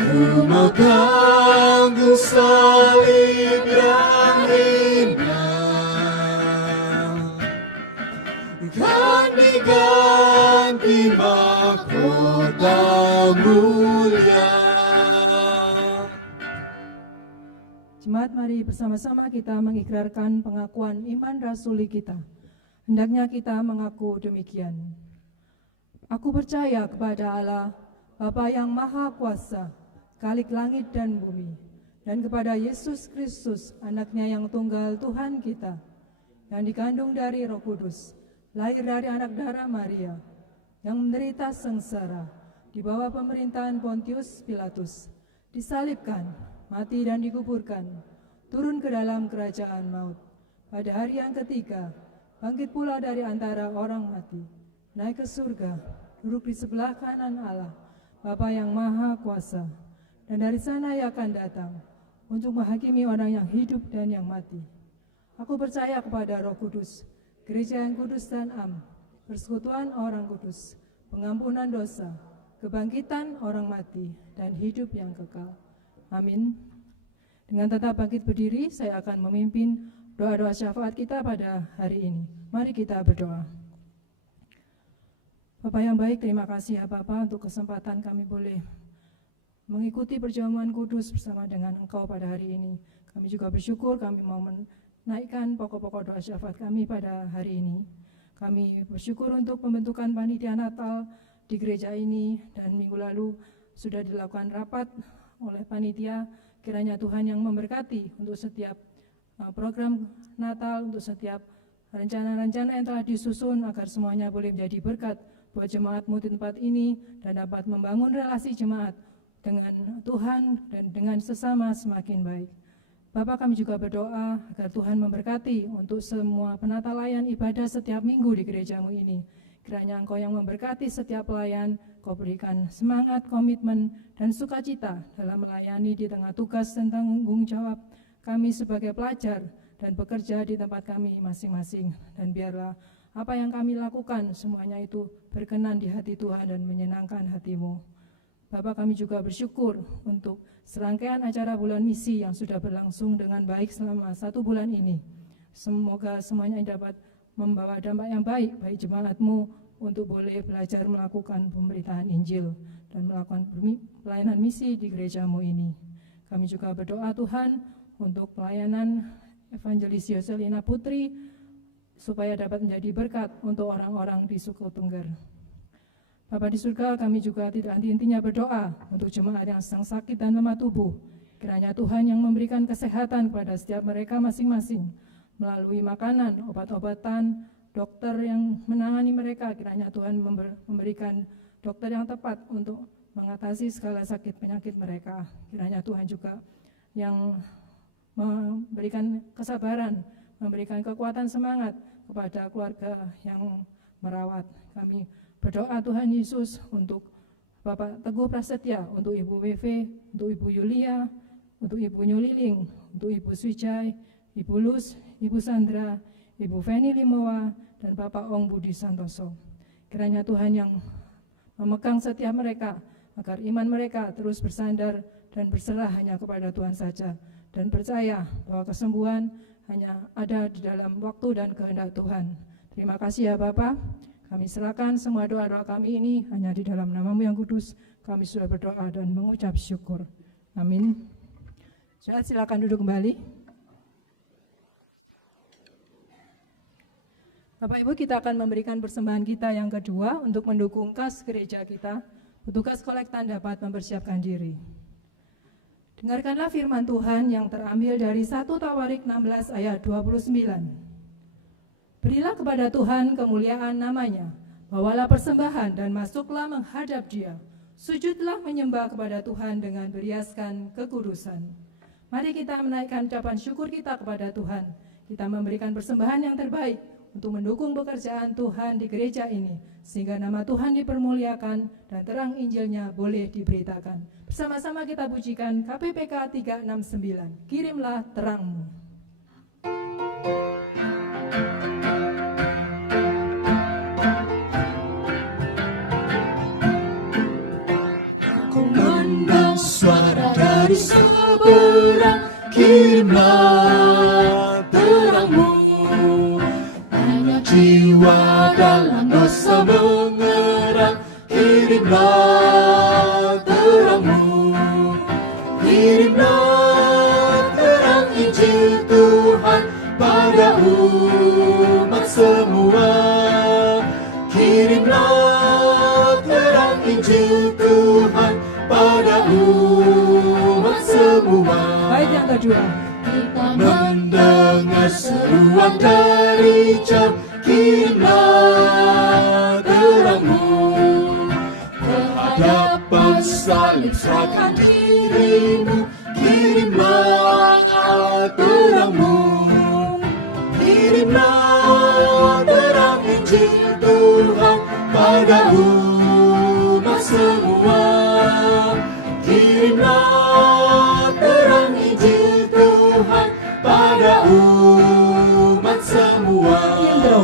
ku mau tanggung salib yang indah, kan diganti mahkota mulia. Jemaat, mari bersama-sama kita mengikrarkan pengakuan iman rasuli kita. Hendaknya kita mengaku demikian. Aku percaya kepada Allah, Bapa yang Maha Kuasa, Khalik langit dan bumi, dan kepada Yesus Kristus, anaknya yang tunggal Tuhan kita, yang dikandung dari Roh Kudus, lahir dari anak darah Maria, yang menderita sengsara, di bawah pemerintahan Pontius Pilatus, disalibkan, mati dan dikuburkan, turun ke dalam kerajaan maut. Pada hari yang ketiga, bangkit pula dari antara orang mati, naik ke surga, duduk di sebelah kanan Allah, Bapa yang Maha Kuasa, dan dari sana Ia akan datang untuk menghakimi orang yang hidup dan yang mati. Aku percaya kepada Roh Kudus, gereja yang kudus dan am, persekutuan orang kudus, pengampunan dosa, kebangkitan orang mati, dan hidup yang kekal. Amin. Dengan tetap bangkit berdiri, saya akan memimpin doa-doa syafaat kita pada hari ini. Mari kita berdoa. Bapak yang baik, terima kasih ya Bapak untuk kesempatan kami boleh mengikuti perjamuan kudus bersama dengan Engkau pada hari ini. Kami juga bersyukur kami mau menaikkan pokok-pokok doa syafaat kami pada hari ini. Kami bersyukur untuk pembentukan panitia Natal di gereja ini, dan minggu lalu sudah dilakukan rapat oleh panitia. Kiranya Tuhan yang memberkati untuk setiap program Natal, untuk setiap rencana-rencana yang telah disusun, agar semuanya boleh menjadi berkat buat jemaatmu di tempat ini dan dapat membangun relasi jemaat dengan Tuhan dan dengan sesama semakin baik. Bapak, kami juga berdoa agar Tuhan memberkati untuk semua penata layan ibadah setiap minggu di gerejamu ini. Kiranya Engkau yang memberkati setiap pelayan, Kau berikan semangat, komitmen, dan sukacita dalam melayani di tengah tugas dan tanggung jawab kami sebagai pelajar dan bekerja di tempat kami masing-masing. Dan biarlah apa yang kami lakukan semuanya itu berkenan di hati Tuhan dan menyenangkan hati-Mu. Bapak, kami juga bersyukur untuk serangkaian acara bulan misi yang sudah berlangsung dengan baik selama 1 bulan ini. Semoga semuanya dapat membawa dampak yang baik bagi jemaat-Mu untuk boleh belajar melakukan pemberitaan Injil dan melakukan pelayanan misi di gerejamu ini. Kami juga berdoa Tuhan untuk pelayanan Evangelis Yoselina Putri supaya dapat menjadi berkat untuk orang-orang di suku Tengger. Bapa di surga, kami juga tidak henti-hentinya berdoa untuk jemaat yang sedang sakit dan lemah tubuh. Kiranya Tuhan yang memberikan kesehatan kepada setiap mereka masing-masing melalui makanan, obat-obatan, dokter yang menangani mereka. Kiranya Tuhan memberikan dokter yang tepat untuk mengatasi segala sakit penyakit mereka. Kiranya Tuhan juga yang memberikan kesabaran, memberikan kekuatan semangat kepada keluarga yang merawat. Kami berdoa Tuhan Yesus untuk Bapak Teguh Prasetya, untuk Ibu WV, untuk Ibu Yulia, untuk Ibu Nyuliling, untuk Ibu Swijay, Ibu Luz, Ibu Sandra, Ibu Feni Limowa, dan Bapak Ong Budi Santoso. Kiranya Tuhan yang memegang setiap mereka, agar iman mereka terus bersandar dan berserah hanya kepada Tuhan saja, dan percaya bahwa kesembuhan hanya ada di dalam waktu dan kehendak Tuhan. Terima kasih ya Bapak. Kami serahkan semua doa-doa kami ini hanya di dalam nama-Mu yang kudus. Kami sudah berdoa dan mengucap syukur. Amin. Silakan duduk kembali. Bapak Ibu, kita akan memberikan persembahan kita yang kedua untuk mendukung kas gereja kita. Petugas kolektan dapat mempersiapkan diri. Dengarkanlah firman Tuhan yang terambil dari 1 Tawarik 16 ayat 29. Berilah kepada Tuhan kemuliaan namanya, bawalah persembahan dan masuklah menghadap Dia, Sujudlah menyembah kepada Tuhan dengan berhiaskan kekudusan. Mari kita menaikkan ucapan syukur kita kepada Tuhan. Kita memberikan persembahan yang terbaik untuk mendukung pekerjaan Tuhan di gereja ini, sehingga nama Tuhan dipermuliakan dan terang Injilnya boleh diberitakan. Bersama-sama kita pujikan KPPK 369, Kirimlah Terangmu. Kumandang suara dari seberang, kirimlah terangmu. Banyak jiwa dalam dosa mengerang, kirimlah terangmu. Kirimlah terang Injil Tuhan pada umat semua. Kirimlah terang Injil Tuhan pada umat semua. Baik, yang kedua. Kita Mendengar seruan dari jauh, kirimlah terangmu. Berhadapan salib serahkan dirimu, kirimlah terangmu. Kirimlah terang Injil Tuhan pada umat semua. Kirimlah terang Injil Tuhan pada umat semua. Intro.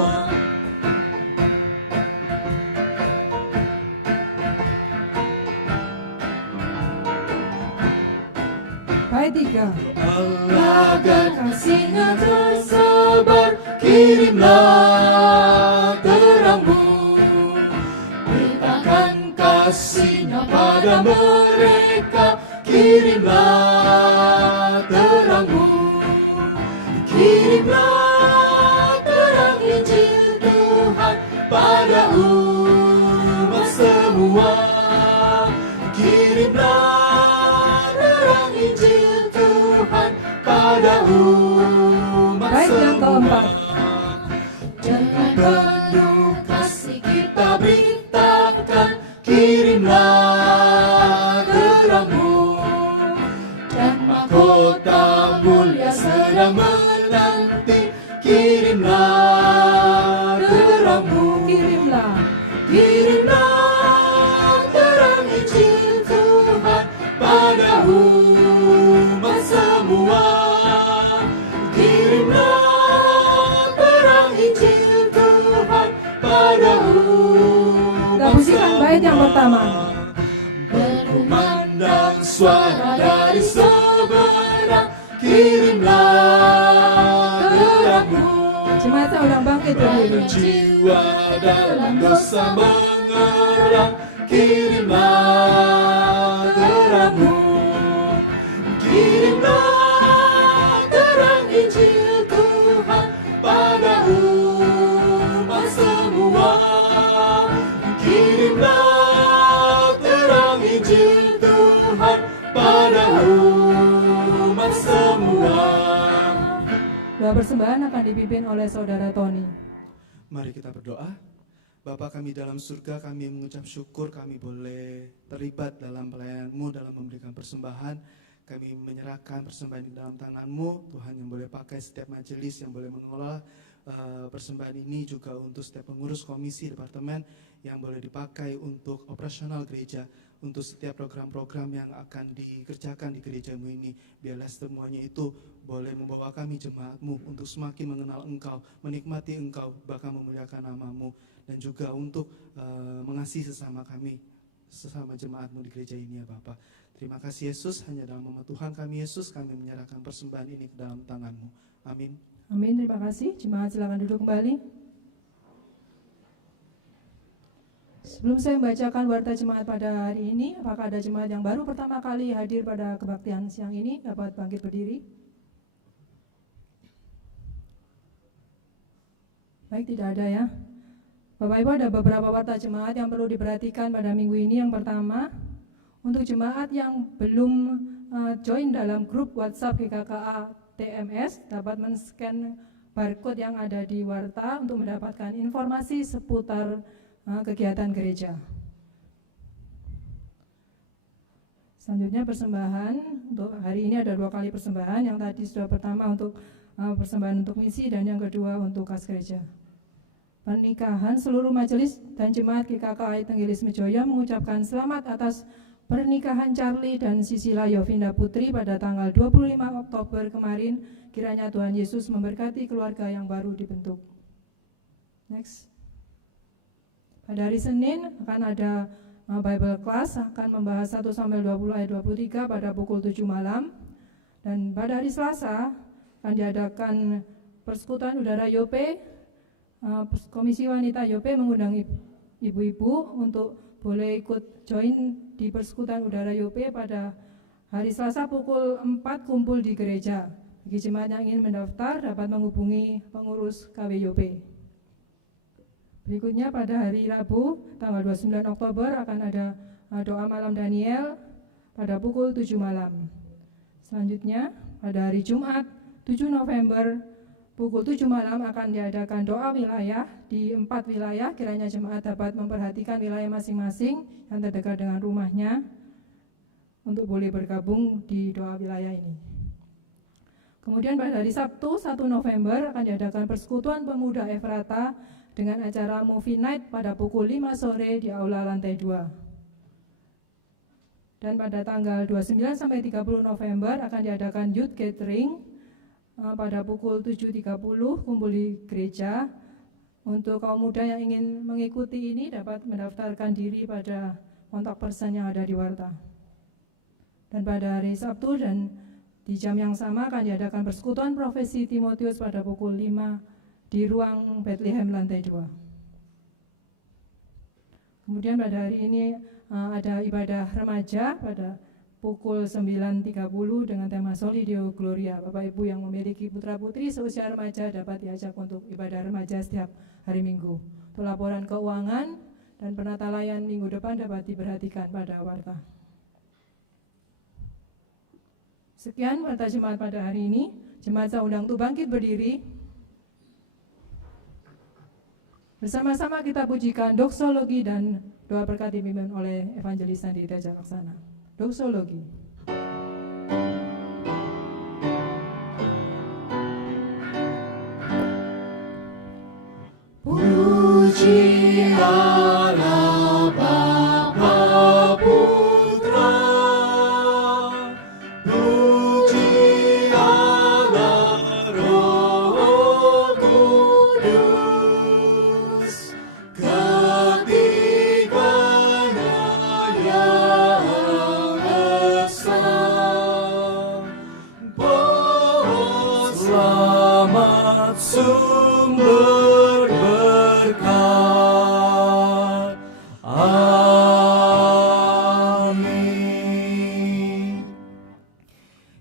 Baik, tiga. Allah dan kasih-Nya tersebar, kirimlah terangmu. Beritakan kasih-Nya pada mereka, kirimlah terangmu. Kirimlah terang Injil Tuhan pada umat semua. Kirimlah terang Injil Tuhan pada umat Baik, yang keempat. Dengan penuh kasih kita beritakan, kirimlah terangmu. Dan mahkota mulia sedang menanti, kirimlah terangmu. Kirimlah. Kirimlah terang Injil Tuhan pada umat semua. Kirimlah terang Injil Tuhan pada Kita umat pujikan bait yang pertama. Berkumandang suara dari seberang, kirimlah terangmu. Jemaat saya ulang bangkit berdiri. Jiwa dalam dosa mengerang, kirimlah terangmu. Kirimlah terang Injil Tuhan pada umat semua. Kirimlah terang Injil Tuhan pada umat semua. Doa persembahan akan dipimpin oleh Saudara Tony. Mari kita berdoa. Bapa kami dalam surga, kami mengucap syukur kami boleh terlibat dalam pelayanan-Mu, dalam memberikan persembahan. Kami menyerahkan persembahan di dalam tangan-Mu, Tuhan, yang boleh pakai setiap majelis, yang boleh mengelola persembahan ini, juga untuk setiap pengurus komisi, departemen, yang boleh dipakai untuk operasional gereja, untuk setiap program-program yang akan dikerjakan di gereja-Mu ini. Biarlah semuanya itu boleh membawa kami jemaat-Mu untuk semakin mengenal Engkau, menikmati Engkau, bahkan memuliakan nama-Mu, dan juga untuk mengasihi sesama kami, sesama jemaat-Mu di gereja ini, ya Bapa. Terima kasih Yesus, hanya dalam nama Tuhan kami Yesus, kami menyerahkan persembahan ini ke dalam tangan-Mu. Amin. Amin, terima kasih. Jemaat silakan duduk kembali. Sebelum saya membacakan warta jemaat pada hari ini, apakah ada jemaat yang baru pertama kali hadir pada kebaktian siang ini dapat bangkit berdiri? Baik, tidak ada ya. Bapak Ibu, ada beberapa warta jemaat yang perlu diperhatikan pada minggu ini. Yang pertama, untuk jemaat yang belum join dalam grup WhatsApp GKKA TMS dapat men-scan barcode yang ada di warta untuk mendapatkan informasi seputar kegiatan gereja. Selanjutnya persembahan, untuk hari ini ada 2 kali persembahan, yang tadi sudah pertama untuk persembahan untuk misi dan yang kedua untuk kas gereja. Pernikahan, seluruh majelis dan jemaat GKKI Tenggilis Mejoya mengucapkan selamat atas pernikahan Charlie dan Sisila Yovinda Putri pada tanggal 25 Oktober kemarin. Kiranya Tuhan Yesus memberkati keluarga yang baru dibentuk. Next. Pada hari Senin akan ada Bible class, akan membahas 1-20 ayat 23 pada pukul 7 malam. Dan pada hari Selasa akan diadakan persekutuan udara Yope. Komisi Wanita Yope mengundang ibu-ibu untuk boleh ikut join di persekutuan udara Yope pada hari Selasa pukul 4 kumpul di gereja. Bagi jemaat yang ingin mendaftar dapat menghubungi pengurus KW Yope. Berikutnya pada hari Rabu tanggal 29 Oktober akan ada doa malam Daniel pada pukul 7 malam. Selanjutnya pada hari Jumat 7 November pukul 7 malam akan diadakan doa wilayah di 4 wilayah. Kiranya jemaat dapat memperhatikan wilayah masing-masing yang terdekat dengan rumahnya untuk boleh bergabung di doa wilayah ini. Kemudian pada hari Sabtu 1 November akan diadakan persekutuan pemuda Efrata dengan acara Movie Night pada pukul 5 sore di aula lantai 2. Dan pada tanggal 29 sampai 30 November akan diadakan Youth Gathering pada pukul 7.30 kumpul di gereja. Untuk kaum muda yang ingin mengikuti ini dapat mendaftarkan diri pada kontak person yang ada di warta. Dan pada hari Sabtu dan di jam yang sama akan diadakan persekutuan profesi Timotius pada pukul 5 di ruang Bethlehem lantai 2. Kemudian pada hari ini ada ibadah remaja pada pukul 9.30 dengan tema Soli Deo Gloria. Bapak Ibu yang memiliki putra-putri seusia remaja dapat diajak untuk ibadah remaja setiap hari Minggu. Untuk laporan keuangan dan penata layan minggu depan dapat diperhatikan pada warta. Sekian warta jemaat pada hari ini. Jemaat saya undang untuk bangkit berdiri. Bersama-sama kita pujikan doksologi dan doa berkat dipimpin oleh Evangelis Sandi Teja Laksana. Doksologi. Puji Allah Bapa Putra, puji Allah Roh Kudus, ketiganya yang esa. Pohon selamat sumber berkat. Amin.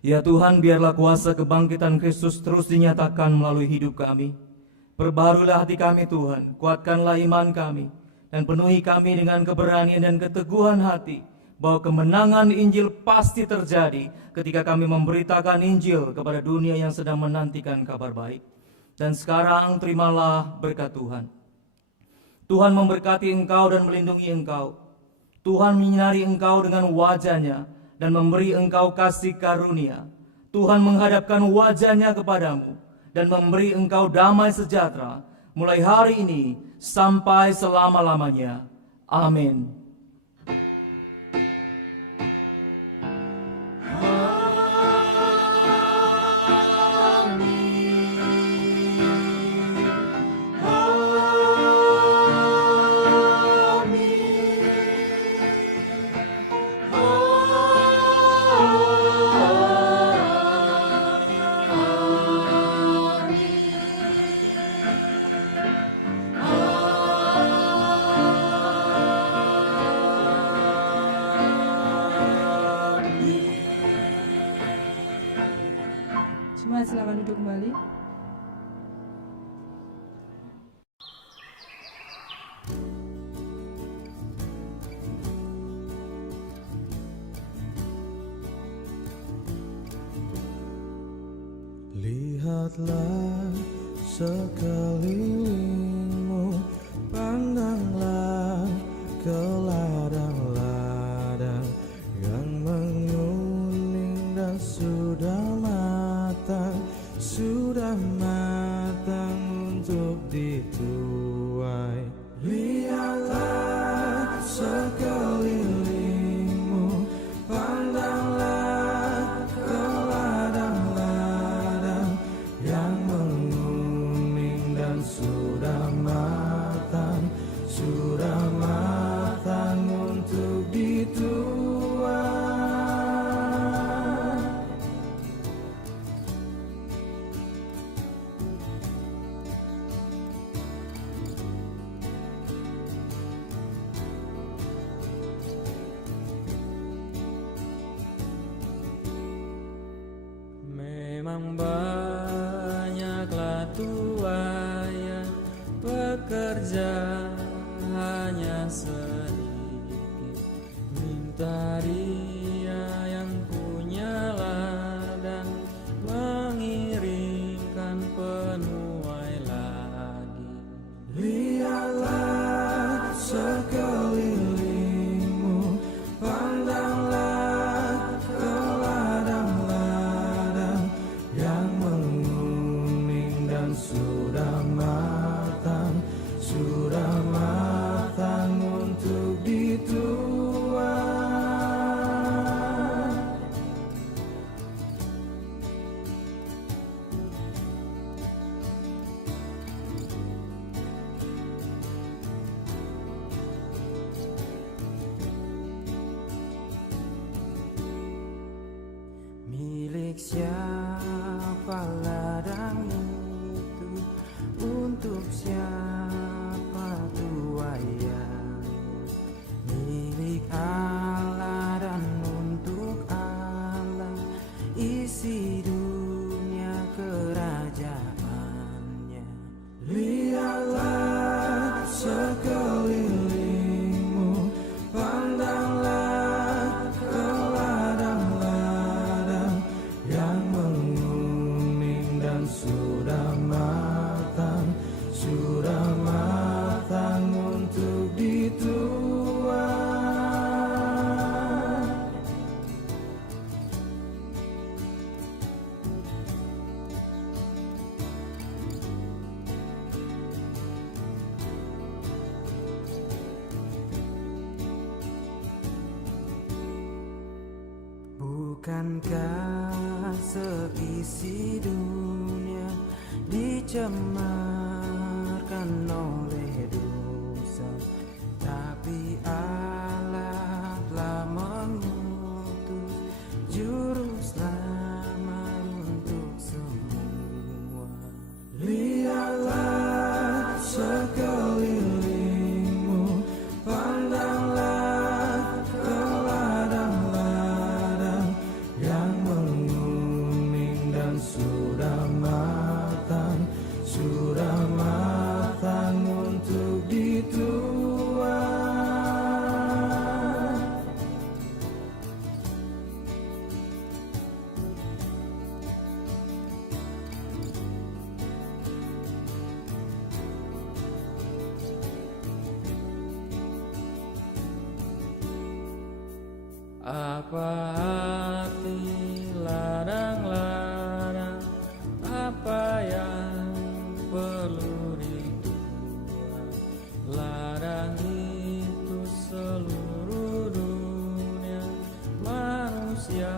Ya Tuhan, biarlah kuasa kebangkitan Kristus terus dinyatakan melalui hidup kami. Perbaharulah hati kami Tuhan, kuatkanlah iman kami, dan penuhi kami dengan keberanian dan keteguhan hati, bahwa kemenangan Injil pasti terjadi ketika kami memberitakan Injil kepada dunia yang sedang menantikan kabar baik. Dan sekarang terimalah berkat Tuhan. Tuhan memberkati engkau dan melindungi engkau. Tuhan menyinari engkau dengan wajah-Nya dan memberi engkau kasih karunia. Tuhan menghadapkan wajah-Nya kepadamu dan memberi engkau damai sejahtera mulai hari ini sampai selama-lamanya. Amin. Jemaat silakan duduk kembali. Lihatlah sekelilingmu, pandanglah ke ladang-ladang yang menguning dan sudah matang untuk dituai. Lihatlah sekelilingmu, pandanglah ke ladang-ladang yang menguning dan sudah matang untuk dituai. Memang banyaklah tuayan, pekerja hanya sedikit. Minta Dia yang punya ladang mengirimkan penuai lagi. Lihatlah sekelilingmu, pandanglah ke ladang-ladang yang menguning dan sudah matang untuk dituai. Milik siapa ladang itu, untuk siapa tuayan? Milik Allah dan untuk Allah isi dunia kerajaannya. Lihatlah sekelilingmu, pandanglah ke ladang-ladang yang menguning dan sudah matang untuk dituai. Bukankah seisi dunia dicemarkan oleh dosa, tapi Allah telah mengutus juru selamat untuk semua. Lihatlah sekelilingmu, pandanglah ke ladang-ladang yang menguning dan sudah matang untuk dituai. Apa arti ladang-ladang, apa yang perlu dituai? Ladang itu seluruh dunia manusia